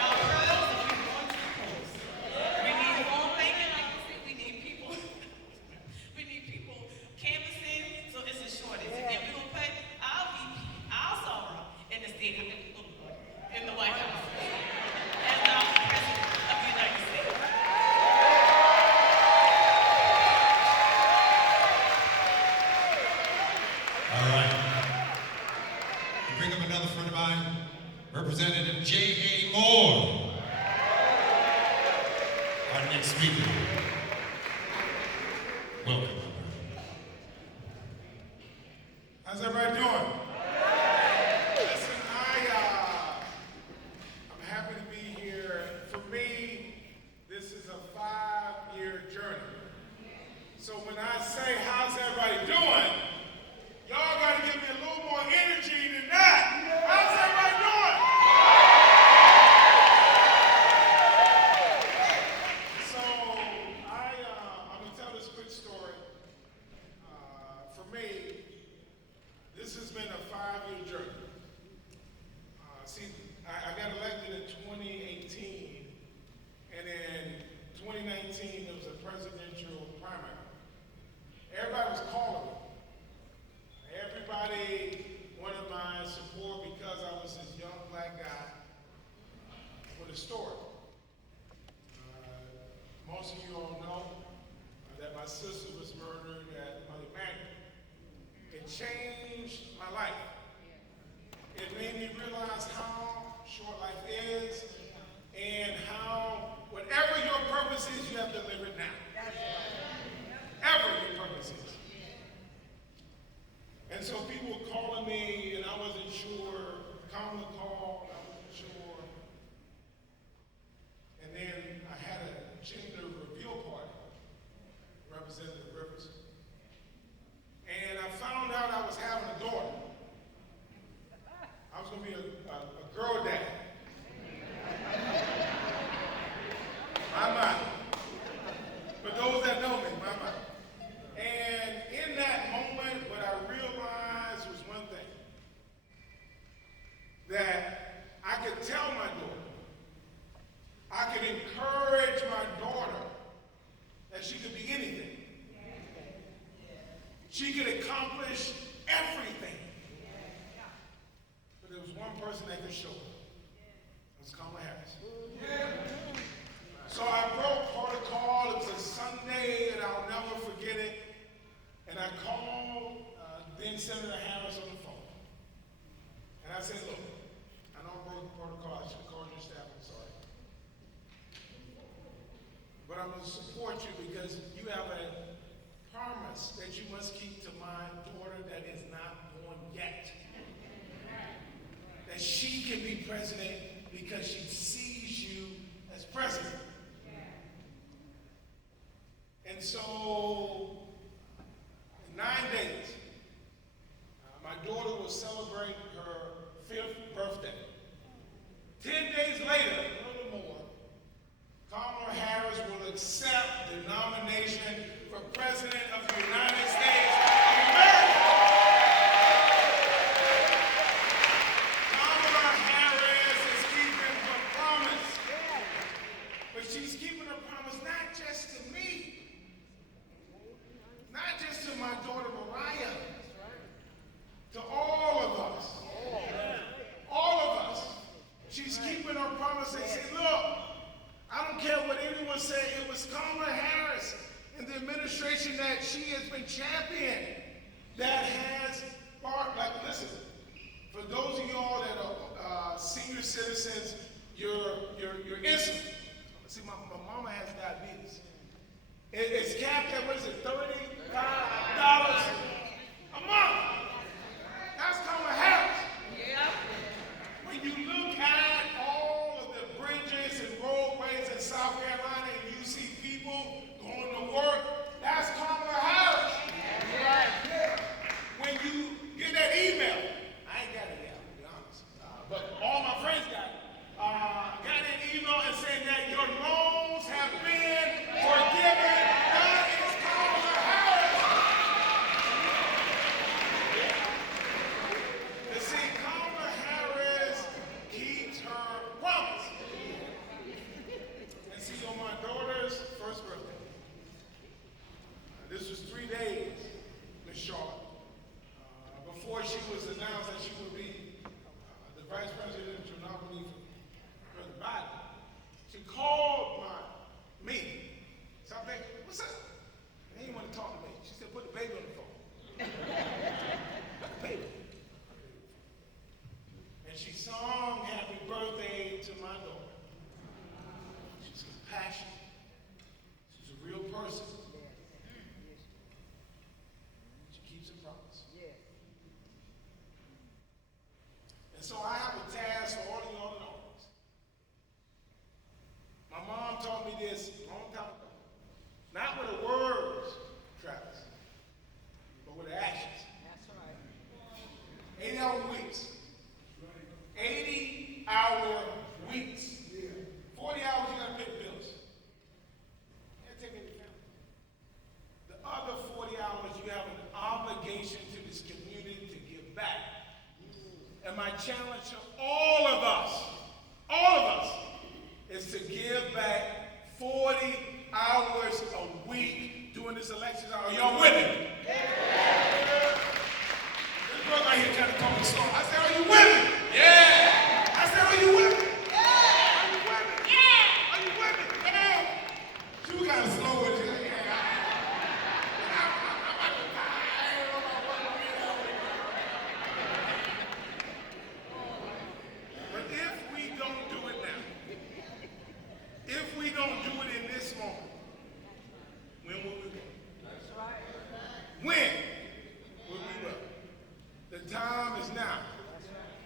our pearls, and we're going to the polls. We need home banking, like you said, we need people. We need people canvassing, so it's a shortage. And we're gonna put our VP, our sorrow, in the state, in the White House. As our president of the United States. All right. We bring up another friend of mine, Representative J.A. Moore. Our next speaker. Welcome. How's everybody doing? Listen, I'm happy to be here. For me, this is a 5-year journey. So when I say, how's everybody doing, y'all got to give me a little more energy than that. How's everybody doing? So I'm going to tell this quick story. For me, this has been a 5-year journey. I got elected in 2018, and in 2019 there was a presidential primary. Everybody was calling me. Everybody wanted my support because I was this young black guy with a story. Most of you all know that my sister was murdered at Mother Magnet. It changed my life. It made me realize how short life is and how whatever your purpose is, you have to live it now. Whatever your purpose is. And so people were calling me and I wasn't sure. Kamala called, I wasn't sure. And then I had a gender reveal party, Representative Rivers. And I found out I was having a daughter. I was going to be a girl dad. My mind. For those that know me, my mind. And in that moment, what I realized was one thing. That I could tell my daughter, I could encourage my daughter that she could be anything. She could accomplish everything. But there was one person that could show her. It was Kamala Harris. So I broke protocol. It was a Sunday, and I'll never forget it. And I called then Senator Harris on the phone. And I said, look, I know I broke protocol. I should have called your staff. I'm sorry. But I'm going to support you because you have a promise that you must keep to my daughter that is not born yet. That she can be president because she sees you as president. And so, in 9 days, my daughter will celebrate her 5th birthday. 10 days later, a little more, Kamala Harris will accept the nomination for President of the United States of America. Kamala Harris is keeping her promise. But she's keeping her promise not just to me, not just to my daughter Mariah, to all of us. All of us. She's keeping And so I have a task for all of y'all in office. My mom taught me this a long time ago. Not with the words, Travis, but with the actions. That's right. 80-hour weeks. 80-hour weeks. 40 hours you gotta pay the bills. You gotta take care of your family. The other 40 hours you have an obligation to this community to give back. And my challenge to all of us, is to give back 40 hours a week during this election. Are y'all with me? Yeah. This brother right here trying to tell me slow. I said, are you with me? Yeah. I said, are you with me? Yeah. Are you with me? Yeah. Are you with me? Yeah. You got to slow with it. But if we don't do it now, if we don't do it in this moment, when will we will? That's right. When will we will? The time is now.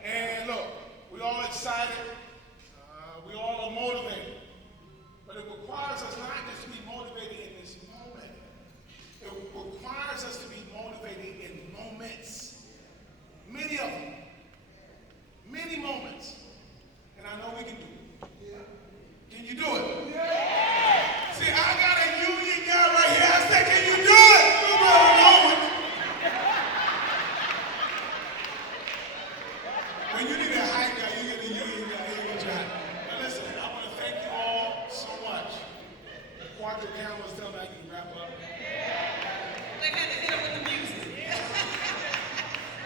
And look, we all excited. We all are motivated. But it requires us not just to be motivated in this moment. It requires us to be motivated in moments. Many of them. Many moments. And I know we can do it. Can you do it? Yeah. See, I got a union guy right here. I said, can you do it? You better know it. When you need a hype guy, you get a union guy. Here you go. Now listen, I want to thank you all so much. Quattro Cameras tell me I can wrap up. They had to hit him with the music.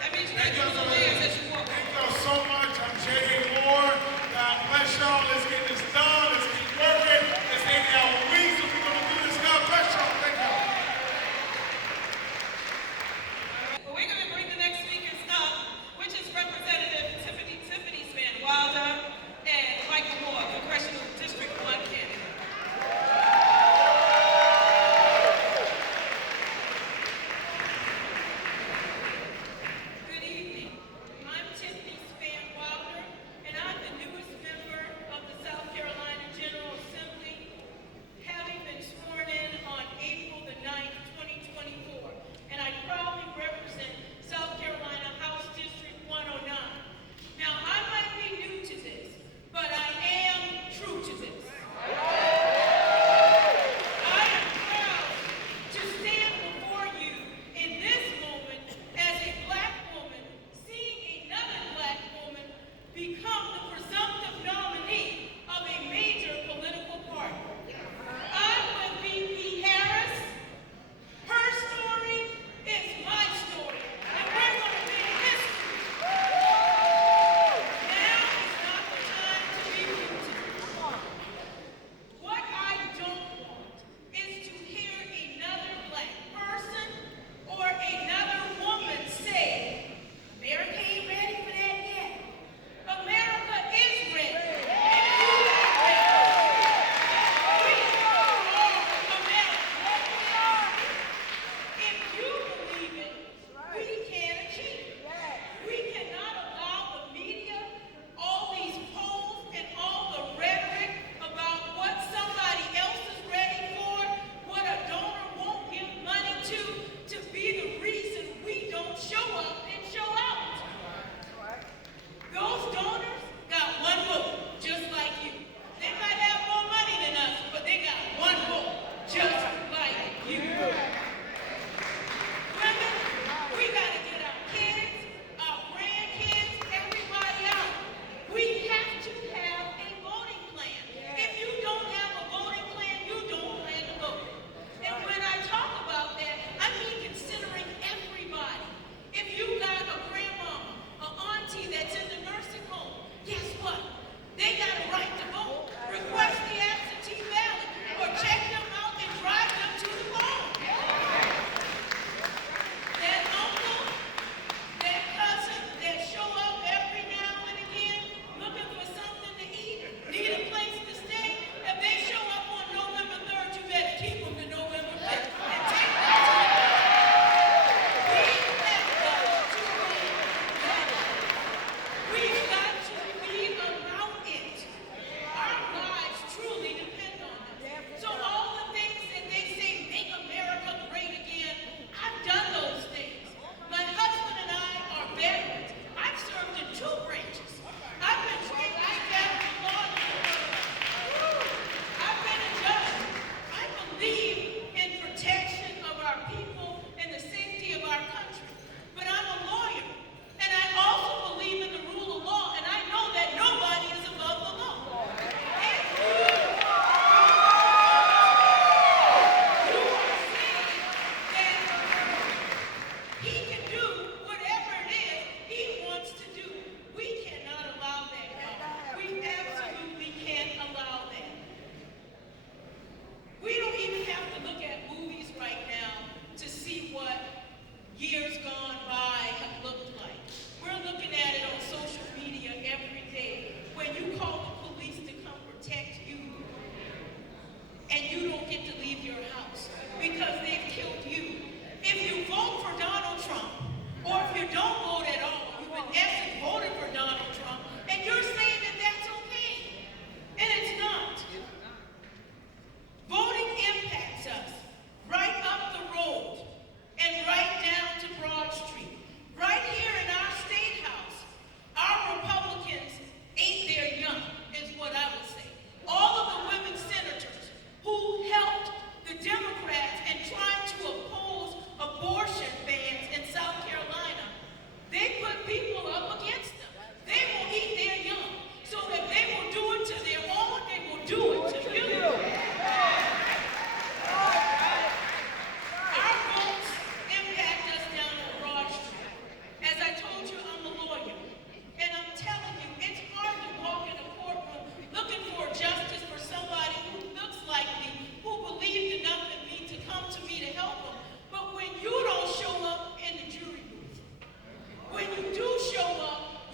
That means you Thank got y'all to dance as you walk. Thank y'all so much. I'm J.A. Moore. God bless y'all. Let's get this done. Let's keep working. It's 80-hour weeks, and we're going to do this. God bless y'all. Thank y'all. Well, we're going to bring the next speakers up, which is Representative Tiffany Span Wilder and Michael Moore, Congressional District 1 candidate. Good evening.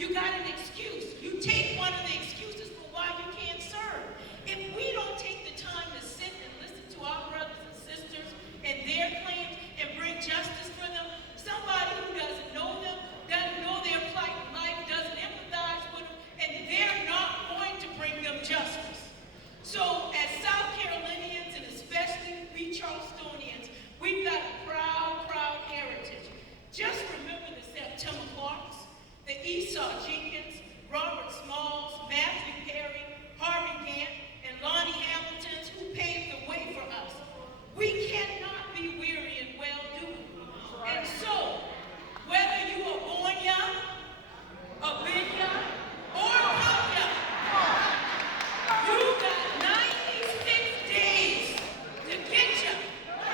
you got an excuse. You take one of the excuses for why you can't serve. If we don't take the time to sit and listen to our brothers and sisters and their claims and bring justice for them, somebody who doesn't know them, doesn't know their plight in life, doesn't empathize with them, and they're not going to bring them justice. So as South Carolinians, and especially we Charlestonians, we've got a proud, proud heritage. Just remember the September Clarks, the Esau Jenkins, Robert Smalls, Matthew Perry, Harvey Gantt, and Lonnie Hamiltons, who paved the way for us. We cannot be weary in well-doing. And so, whether you are born young, a big young, or a pop young, you got 96 days to get you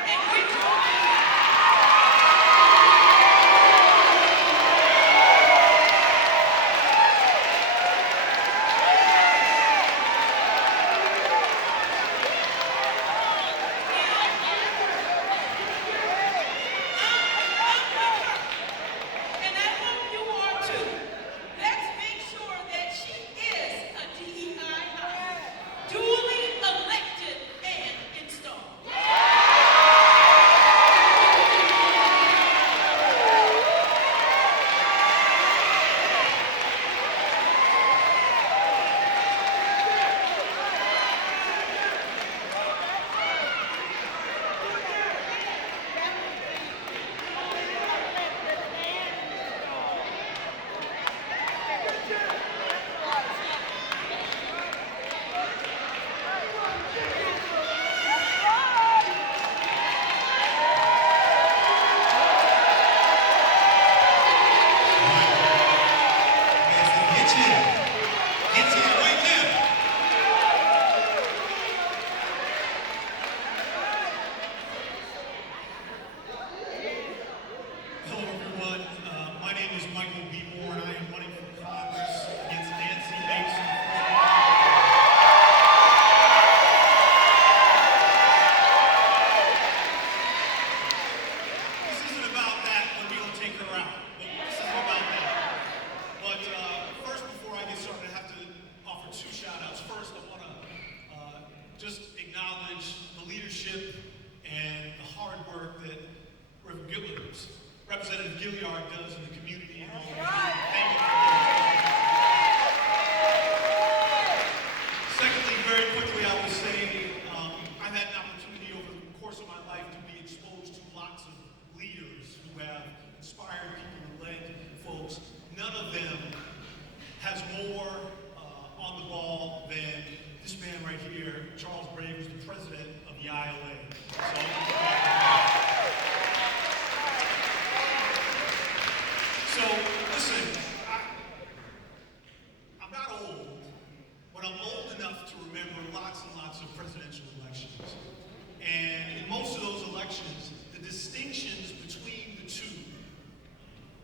and get your money. And I hope you are too. Let's make sure that she is a DEI hire, duly elected and installed. Get you right now. Hello, everyone. My name is Michael B. Moore, and I am running for Congress against Nancy Mason. This isn't about that when we don't take her out. This isn't about that. But first, before I get started, I have to offer two shout-outs. First, I want to just acknowledge the leadership and the hard work that Representative Gilliard does in the community. And all of that. Thank you for that. Secondly, very quickly, I will say I've had an opportunity over the course of my life to be exposed to lots of leaders who have inspired people and led folks. None of them has more on the ball than this man right here, Charles Brave, who's the president of the ILA. So listen, I'm not old, but I'm old enough to remember lots and lots of presidential elections. And in most of those elections, the distinctions between the two,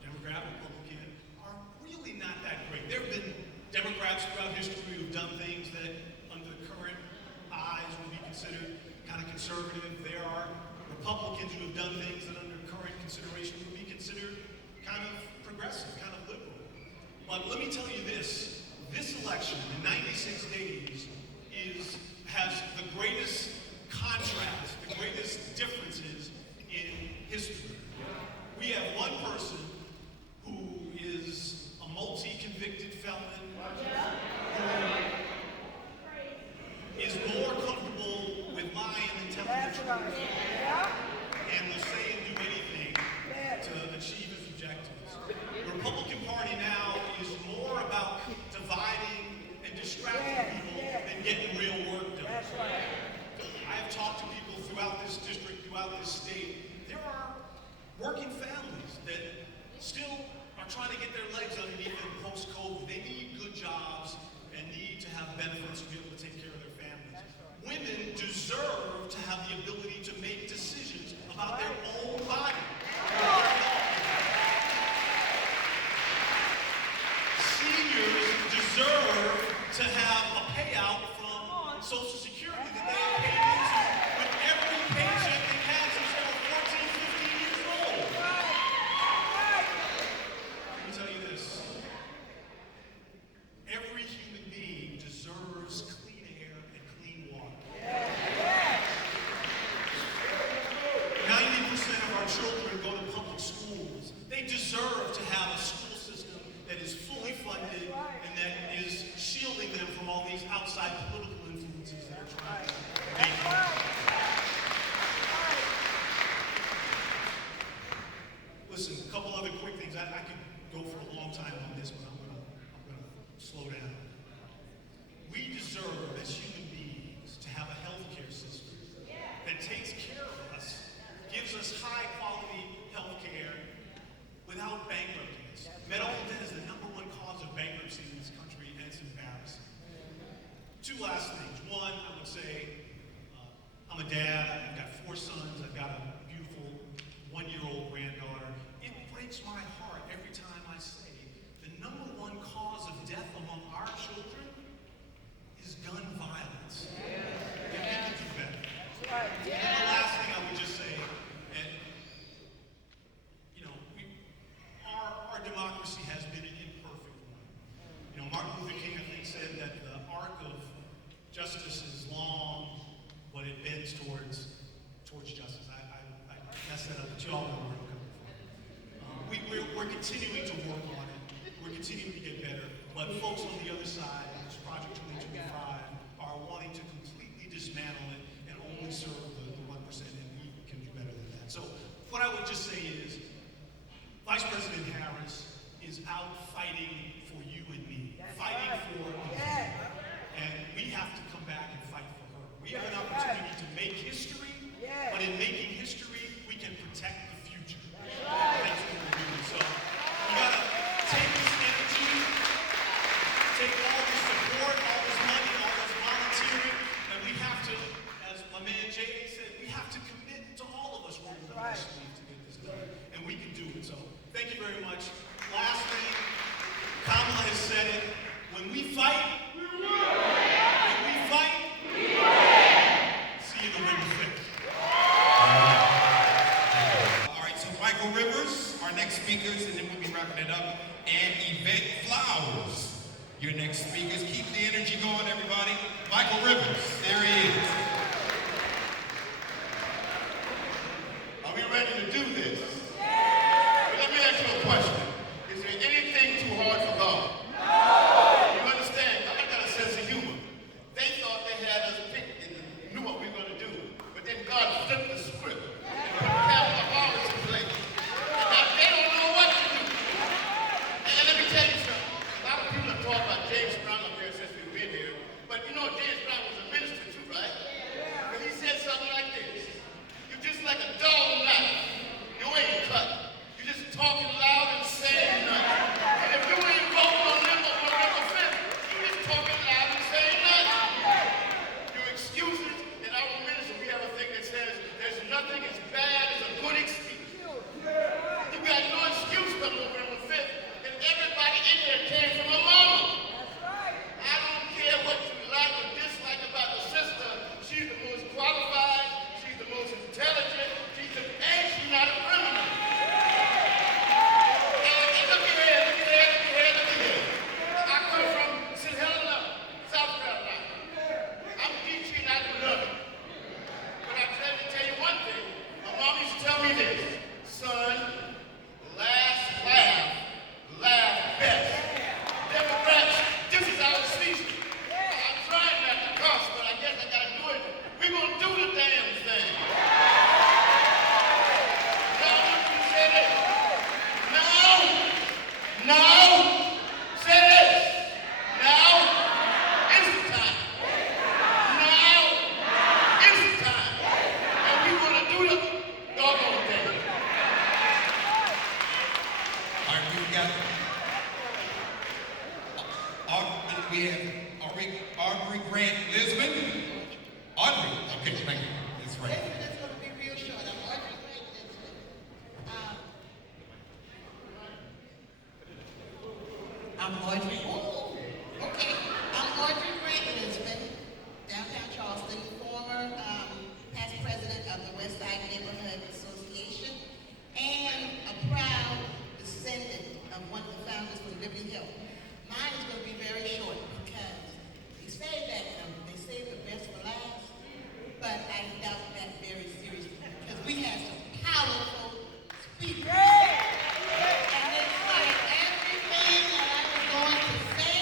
Democrat and Republican, are really not that great. There have been Democrats throughout history who've done things that, under the current eyes, would be considered kind of conservative. There are Republicans who have done things that, under current consideration, would be considered kind of progressive, kind of liberal. But let me tell you this election in 96 days has the greatest contrast, the greatest differences in history. We have one person who is a multi-convicted felon, who is more comfortable with lying and telling the truth, and will say and do anything to achieve his objectives. The Republican Party now is more about dividing and distracting people than getting real work done. I have talked to people throughout this district, throughout this state. There are working families that still are trying to get their legs underneath them post-COVID. They need good jobs and need to have benefits to be able to take care of their families. Women deserve to have the ability to make decisions about their own body. Seniors deserve to have a payout from Social Security that they have paid into with every paycheck they've had since they were 14, 15 years old. Let me tell you this. time on this, but I'm gonna slow down. We deserve as human beings to have a healthcare system that takes care of us, gives us high quality healthcare without bankrupting us. Medical debt is the #1 cause of bankruptcy in this country, and it's embarrassing. Two last things. One, I would say, I'm a dad. I've got 4 sons. I've got a beautiful 1-year-old granddaughter. It breaks my heart every time I say the #1 cause of death among our children is gun violence. And we can do better. And the last thing I would just say, and you know, our democracy has been an imperfect one. You know, Martin Luther King, I think, said that the arc of justice is long, but it bends towards justice. I messed that up, but you all know where I'm coming from. We're continuing to work on it. We're continuing to get better. But folks on the other side, this Project 2025, are wanting to completely dismantle it and only serve the 1%, and we can do better than that. So what I would just say is, Vice President Harris is out fighting for you and me, fighting for us. And we have to come back and fight for her. We have an opportunity to make history, but in making history, we can protect the future. That's what we're doing. So we gotta take this energy, take all this support, all this money, all this volunteering, and we have to, as my man Jay said, we have to commit to all of us rolling up our sleeves to get this done. And we can do it. So thank you very much. Last thing, Kamala has said it. When we fight, when we fight, see you November 5th. All right, so Michael Rivers, our next speakers, and then we'll be wrapping it up. And Yvette Flowers, your next speakers. Keep the energy going, everybody. Michael Rivers, there he is. Are we ready to do this? Well, let me ask you a question. Is there anything too hard for God? You understand? God got a sense of humor. They thought they had us picked and knew what we were going to do. But then God flipped the script and put Kamala Harris in place. Now they don't know what to do. And let me tell you something. A lot of people have talked about James Brown up here since we've been here. But you know James Brown was a minister too, right? But he said something like this. You're just like a dog knife. You ain't cut. You're just talking loud and saying nothing. And if you ain't voting on November 5th, you're just talking loud and saying nothing. Your excuses in our ministry, we have a thing that says there's nothing as bad as a good excuse. You got no excuse for November 5th, and everybody in there came from a mama. I don't care what you like or dislike about the sister. She's the most qualified, she's the most intelligent, and she's not a criminal. And look at here. I come from St. Helena, South Carolina. I'm teaching, I love it. But I try to tell you one thing. My mom used to tell me this. Son, last laugh best. Democrats, this is our season. I'm trying not to cuss, but I guess I gotta do it. We're gonna do the damn thing. Now I want you to say this. Now, say this. Now is the time. Now is the time. And we want to do the doggone thing. All right, we've got, we have Aubrey Grant Lisbon. Audrey, okay, thank you. That's right. It's going to be real short. I'm Audrey Grant Lisbon. I'm Audrey Grant Lisbon, downtown Charleston, former past president of the West Side Neighborhood Association, and a proud descendant of one of the founders from Liberty Hill. Mine is going to be very short because they say that they save the best for last, but I doubt that very seriously because we have some powerful speakers. And they said everything that I was going to say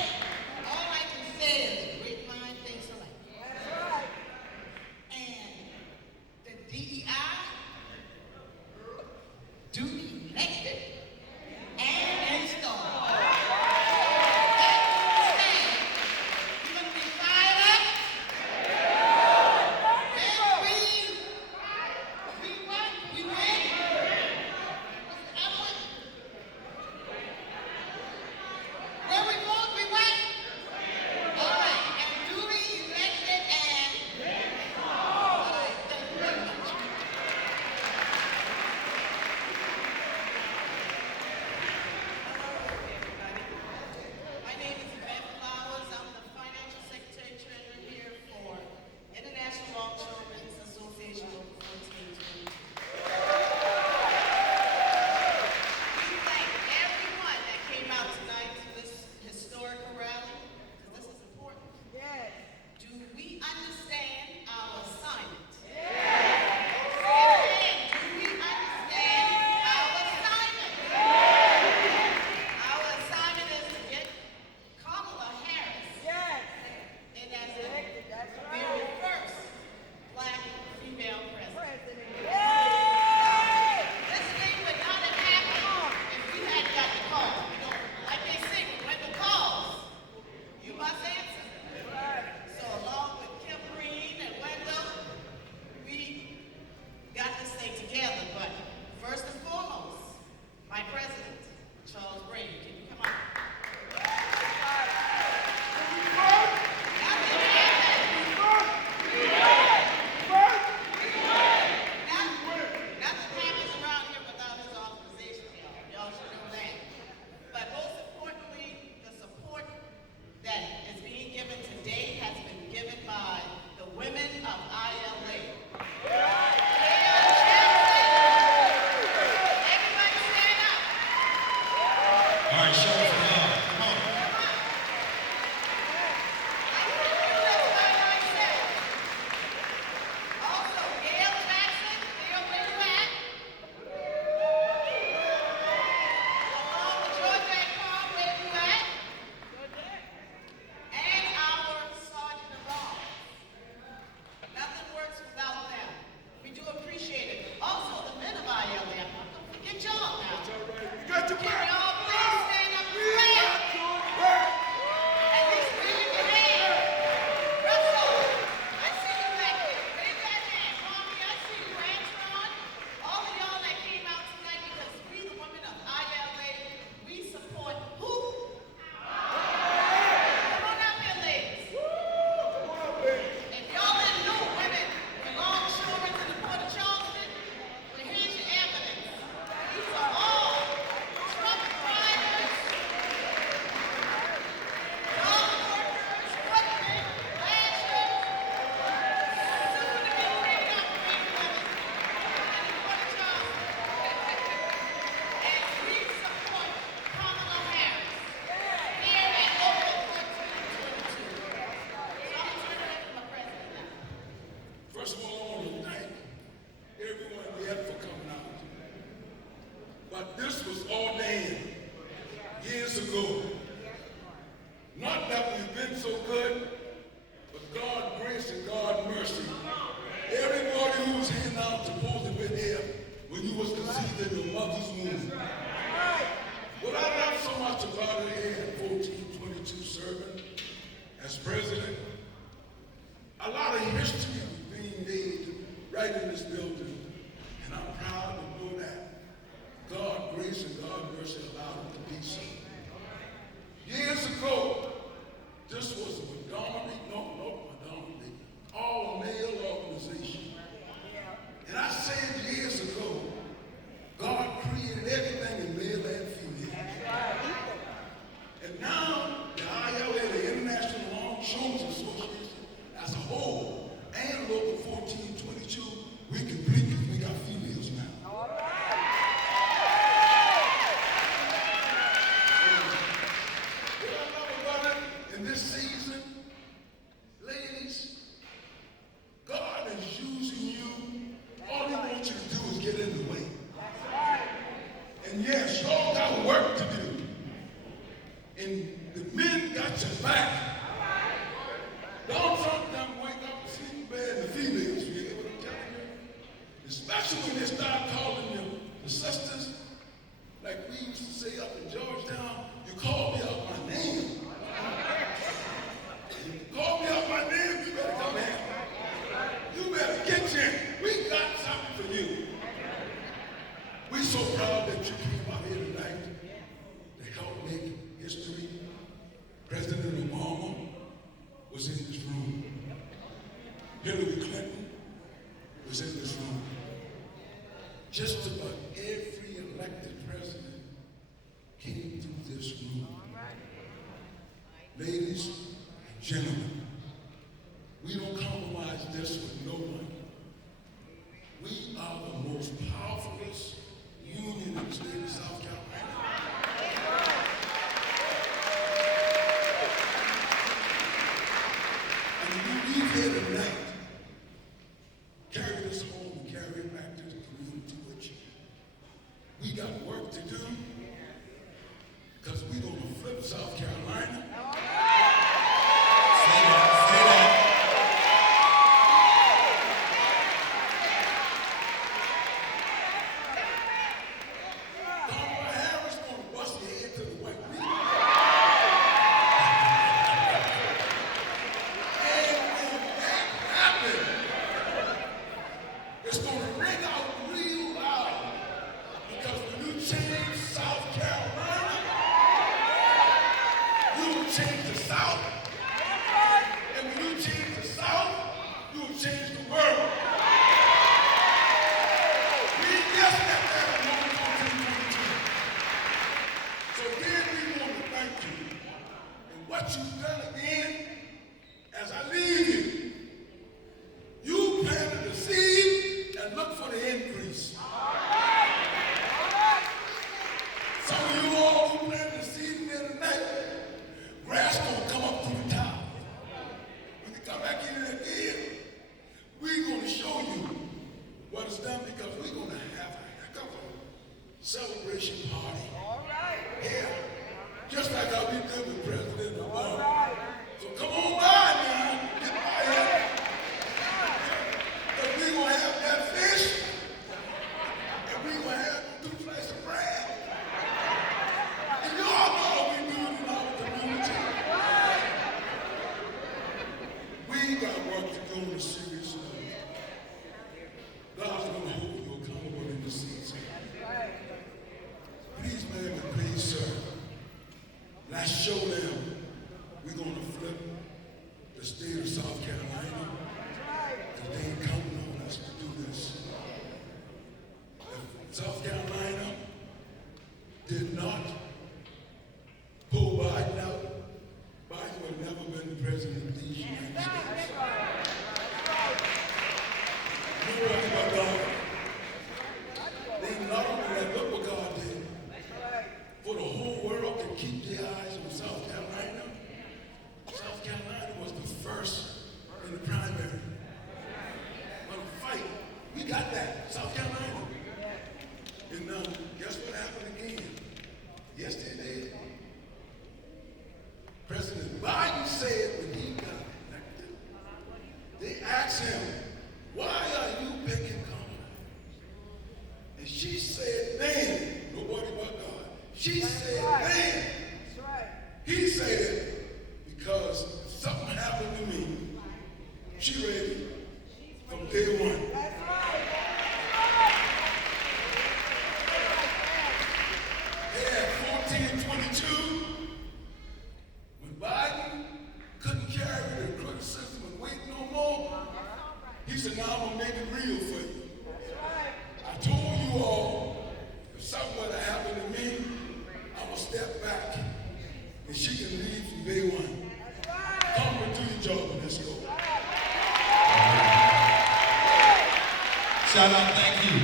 years ago. Not that we've been so good, but God's grace and God's mercy. Everybody who was handing out supposed to have been here when you was conceived in your mother's womb. What I love so much about it here in 1422 serving as president, a lot of history is being made right in this building, and I'm proud to know that God's grace and God's mercy allowed it to be so. Years ago, this was a all-male organization. And I said years ago, God created everything in male and female. And now, the ILA, the International Longshoremen's Association, as a whole, and Local 1422, we complete because we got females now. What I love about it in this season, ladies, God is using you. All He wants you to do is get in the way. And yes, y'all got work to do. And the men got your back. Don't sometimes wake up and sleep in bed, the females, you get what I'm telling you? Especially when they start calling you the sisters, like we used to say up in Georgetown, you call me out my name. You call me out my name, you better come in. You better get in. We got something for you. We're so proud that you came out here tonight to help make history. President Obama was in this room. Hillary Clinton was in this room. Just about every elected president came through this room. Ladies and gentlemen, we don't compromise this with no one. We are the most powerfulest union in the state of South Carolina. And when you leave here tonight, carry this home and carry it back to the community with you. We got work to do because we're going to flip South Carolina. Say that. Kamala Harris going to bust your head to the white meat. And when that happens, it's going to ring out real loud. Because when you change South Carolina, you will change the South. And when you change the South, you will change the world. We just got that along 1422. So again, we want to thank you. And what you've done again, as I leave you, you planted the seed and look for the increase. Some of you all who planted the seed in there tonight, grass gonna come up through the top. When you come back in here again, we're gonna show you what it's done because we're gonna have a heck of a celebration party. Here, just like how we did with President Obama. So come on by now, get by here. Because we're gonna have that fish, and we're gonna have 2 slices of bread. And you all know what we're doing in our community. We got work to do in this serious note. God's going to hold you accountable in this season. Please, ma'am, and please, sir, let's show them we're going to flip the state of South Carolina because they ain't counting on us to do this. If South Carolina did not pull Biden out, Biden would have never been the president of these United States. You're right about God. They not only that, look what God did. For the whole world to keep their eyes on South Carolina, South Carolina was the first in the primary. But a fight, we got that, South Carolina. And guess what happened again? Yesterday, President Biden said when he got elected, they asked him, why are you picking Kamala? And she said, man, nobody but God. She said, man. He said, because if something happened to me, she ready from day one. They had 1422. When Biden couldn't carry the criticism and wait no more, he said, now I'm gonna make it real for you. I told you all, if something were to happen to me, I'm gonna step back and she can leave from day one. Come and do your job in this school. Shout out, thank you.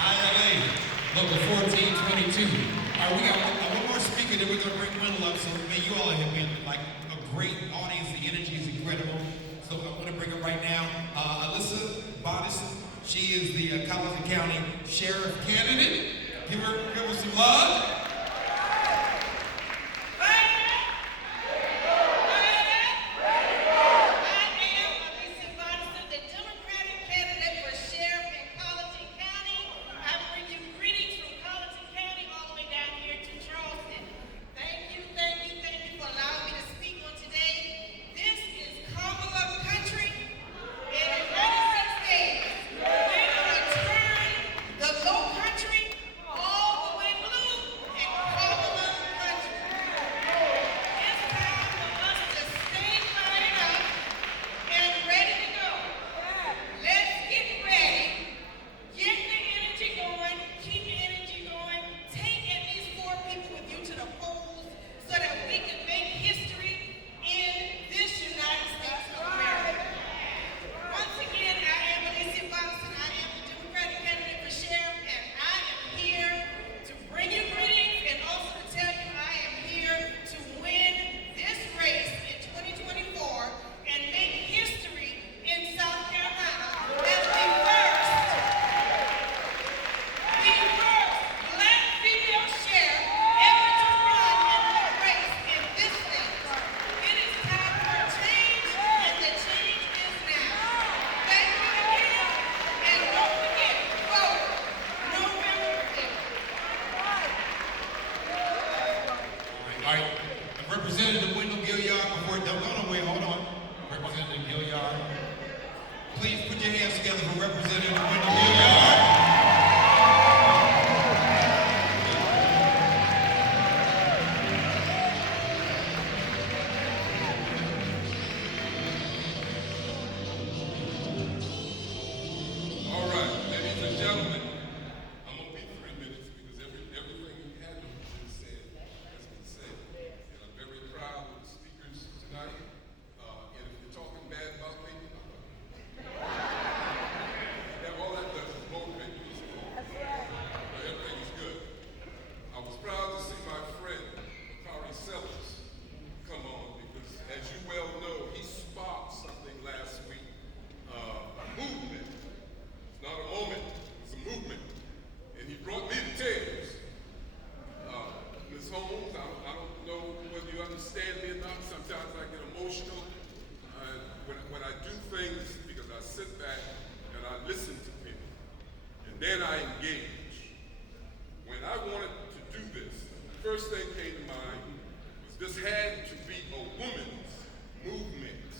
ILA, local 1422. All right, we got one more speaker, then we're going to bring Wendell up. So, man, you all have been like a great audience. The energy is incredible. So I'm going to bring her right now. Alyssa Bodison. She is the Charleston County Sheriff candidate. Give her some love. Representative Wendell Gilliard, before don't go away, hold on. Representative Gilliard. Please put your hands together for Representative Wendell Gilliard. All right, ladies and gentlemen, I'm gonna be 3 minutes because everything we had to say has been said. And I'm very proud of the speakers tonight. And if you're talking bad about me, all that does is motivate me. Everything is good. I was proud to see my friend, Kari Sellers, come on because, as you well know, he sparked something last week, a movement. It's not a moment, it's a movement. And he brought me to tears. Ms. Holmes, I don't know whether you understand me or not. Sometimes I get emotional when I do things because I sit back and I listen to people. And then I engage. When I wanted to do this, the first thing came to mind was this had to be a woman's movement.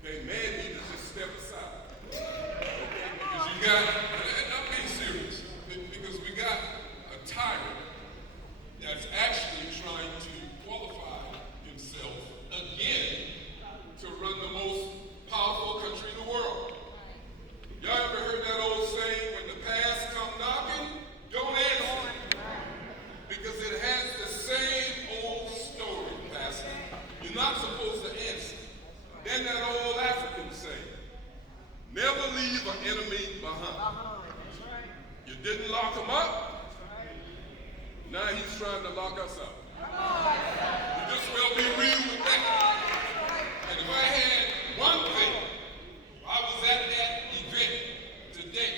Okay, man needed to just step aside. Okay, because you got, I'm being serious, because we got a tyrant that's actually trying to qualify himself again to run the most powerful country in the world. Y'all ever heard that old saying, when the past come knocking, don't answer? Because it has the same old story, Pastor. You're not supposed to answer. Then that old African saying, never leave an enemy behind. You didn't lock him up, now he's trying to lock us up. You just well be real with that. And if I had one thing, I was at that event today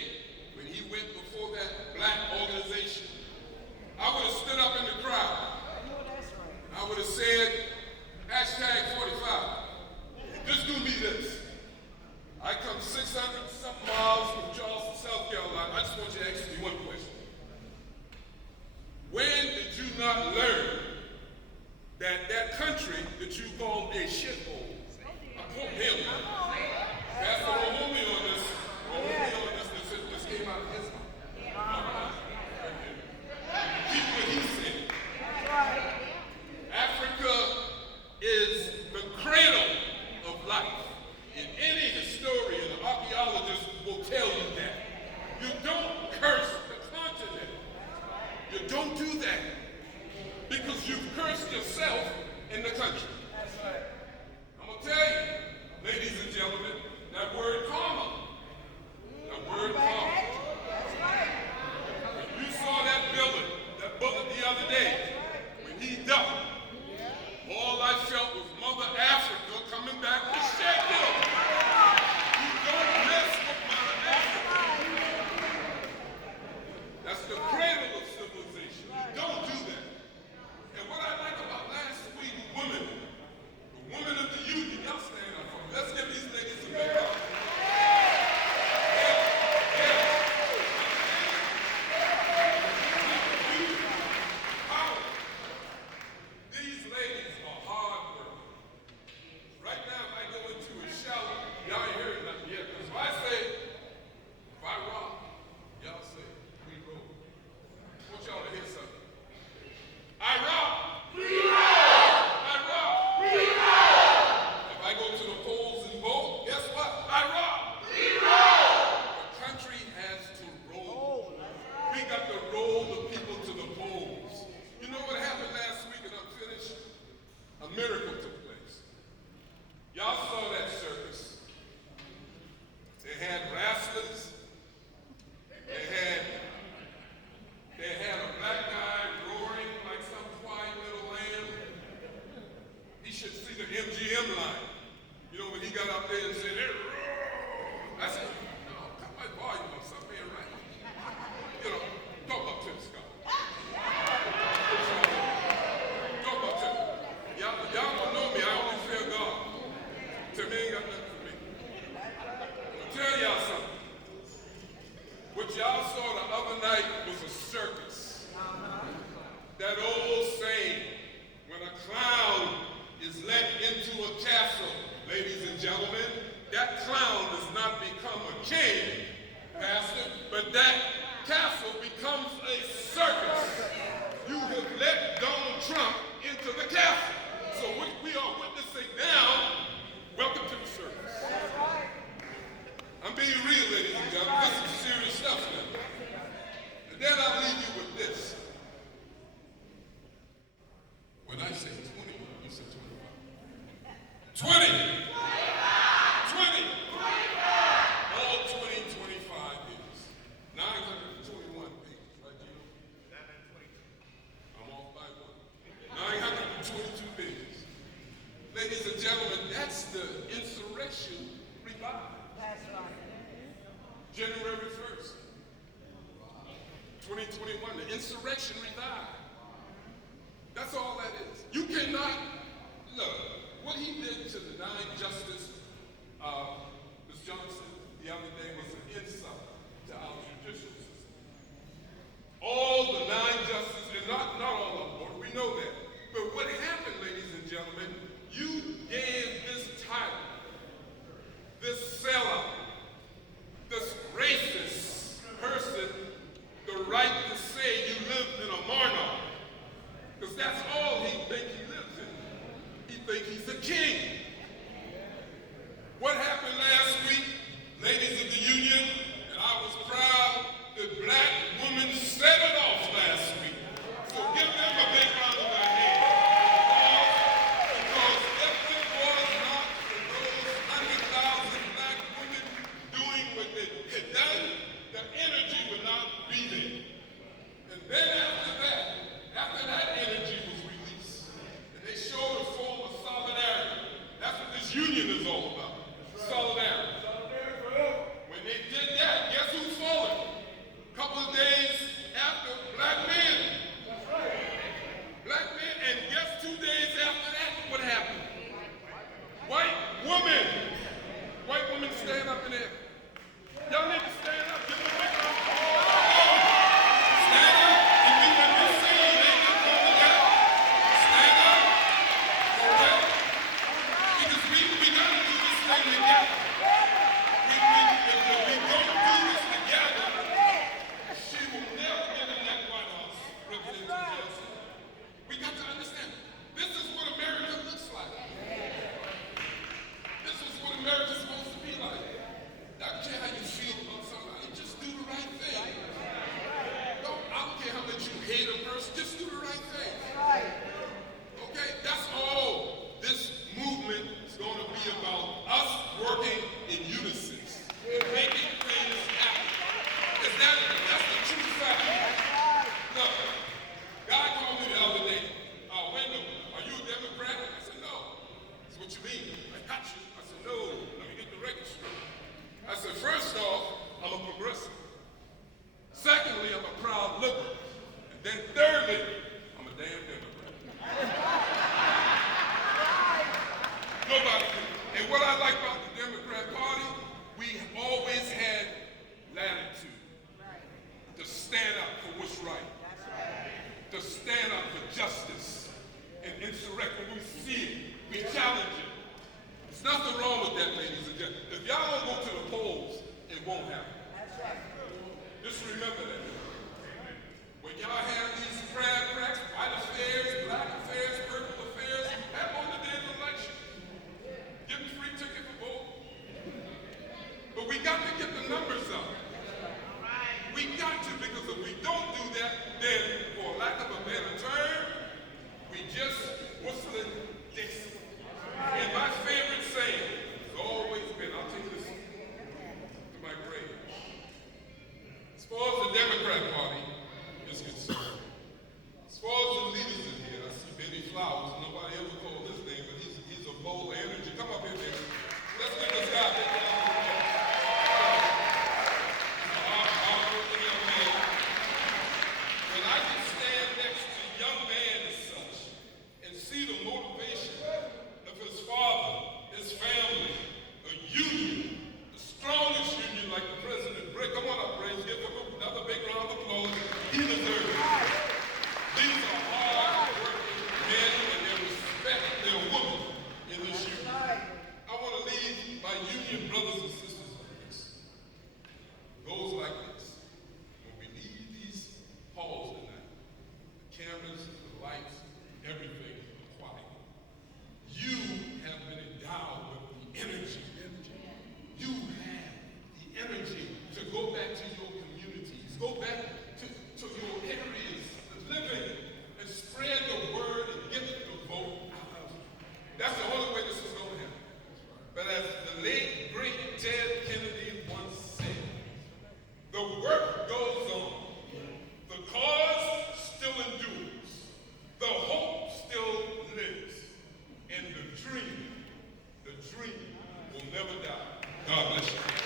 when he went before that black organization, I would have stood up in the crowd. I would have said, that country that you call a shithole. I quote him. Pastor, don't hold me on this. Don't hold me on this. This came out of his mouth. Keep what he said. Africa is the cradle of life. And any historian or archaeologist will tell you that. You don't curse the continent. You don't do that. Because you've cursed yourself in the country. I'm going to tell you, ladies and gentlemen, that word karma. That word karma. When you saw that bullet the other day, when he ducked, all I felt was Mother Africa coming back to shake him. You don't mess with Mother Africa. That's the cradle of civilization. You don't do that. And what I like about last week, the women of the union, y'all stand up for me. Let's give these ladies a big round. These ladies are hard work. Right now, if I go into a shower, y'all ain't heard nothing yet. Because if I rock, y'all say, we roll. I want y'all to hear something. I rock. We roll. I rock. We roll. If I go to the polls and vote, guess what? I rock. We roll. The country has to roll. We got to roll the people to the polls. You know what happened last week, and I'm finished? A miracle took place. Y'all saw that circus. They had wrestlers. They had a black guy roaring like some quiet little lamb. He should see the MGM line. You know, when he got up there and said, "Hey, roar." I said, no, cut my volume up, something ain't right. You know, talk about Tim Scott. Talk about Tim. Y'all don't know me, I only fear God. Tim ain't got nothing for me. I'll tell y'all something. What y'all saw the other night was a circus. That old saying, when a clown is let into a castle, ladies and gentlemen, that clown does not become a king, Pastor, but that castle becomes a circus. You have let Donald Trump into the castle. So what we are witnessing now, welcome to the circus. I'm being real, ladies and gentlemen. This is serious stuff now. And then I'll leave you with this. When I say 20, you said 25. 20! 20! 25! All 20, 25 years. 921 pages, right, Gino? 922. I'm off by one. 922 pages. Ladies and gentlemen, that's the insurrection revived. January 1st, 2021, the insurrection revived. That's all that is. You cannot, look, what he did to the 9 justices, Ms. Johnson, the other day was an insult to our judicial system. All the 9 justices, and not all of them, we know that. But what happened, ladies and gentlemen, you gave this title, this sellout, this racist person the right to say you lived in a monarch. Because that's all he thinks he lives in. He thinks he's a king. won't happen. Just remember that. When y'all have these crab cracks, white affairs, black affairs, purple affairs, have on the day of election. Give them free ticket for vote. But we got to get the numbers up. We got to, because if we don't do that, then, for lack of a better term, we just whistling Dixie. And my favorite saying has always been, I'll take this to my grave. As far as the Democrat Party is concerned, as far as the leaders in here, I see Benny Flowers. Nobody ever called his name, but he's a bowl of energy. Come up here, Benny. Let's give this guy a big round of applause. Hard-working young man. When I can stand next to a young man as such and see the motivation of his father, his family, a union, the strongest union like the President Brick. Come on up, Braves. Give him another big round of applause. He deserves it. These are hard-working men and they respect their women in this union. I want to leave my union brothers and sisters on this. It goes like this. When we leave these halls tonight, the cameras, the lights, everything is quiet. You have been endowed with the energy. You have the energy to go back to your communities, go back to your areas of living and spread the word and get the vote out. That's the only way this is going to happen. But as the late, great Ted Kennedy once said, the work goes on. The cause still endures. The hope still lives. And the dream will never die. God bless you.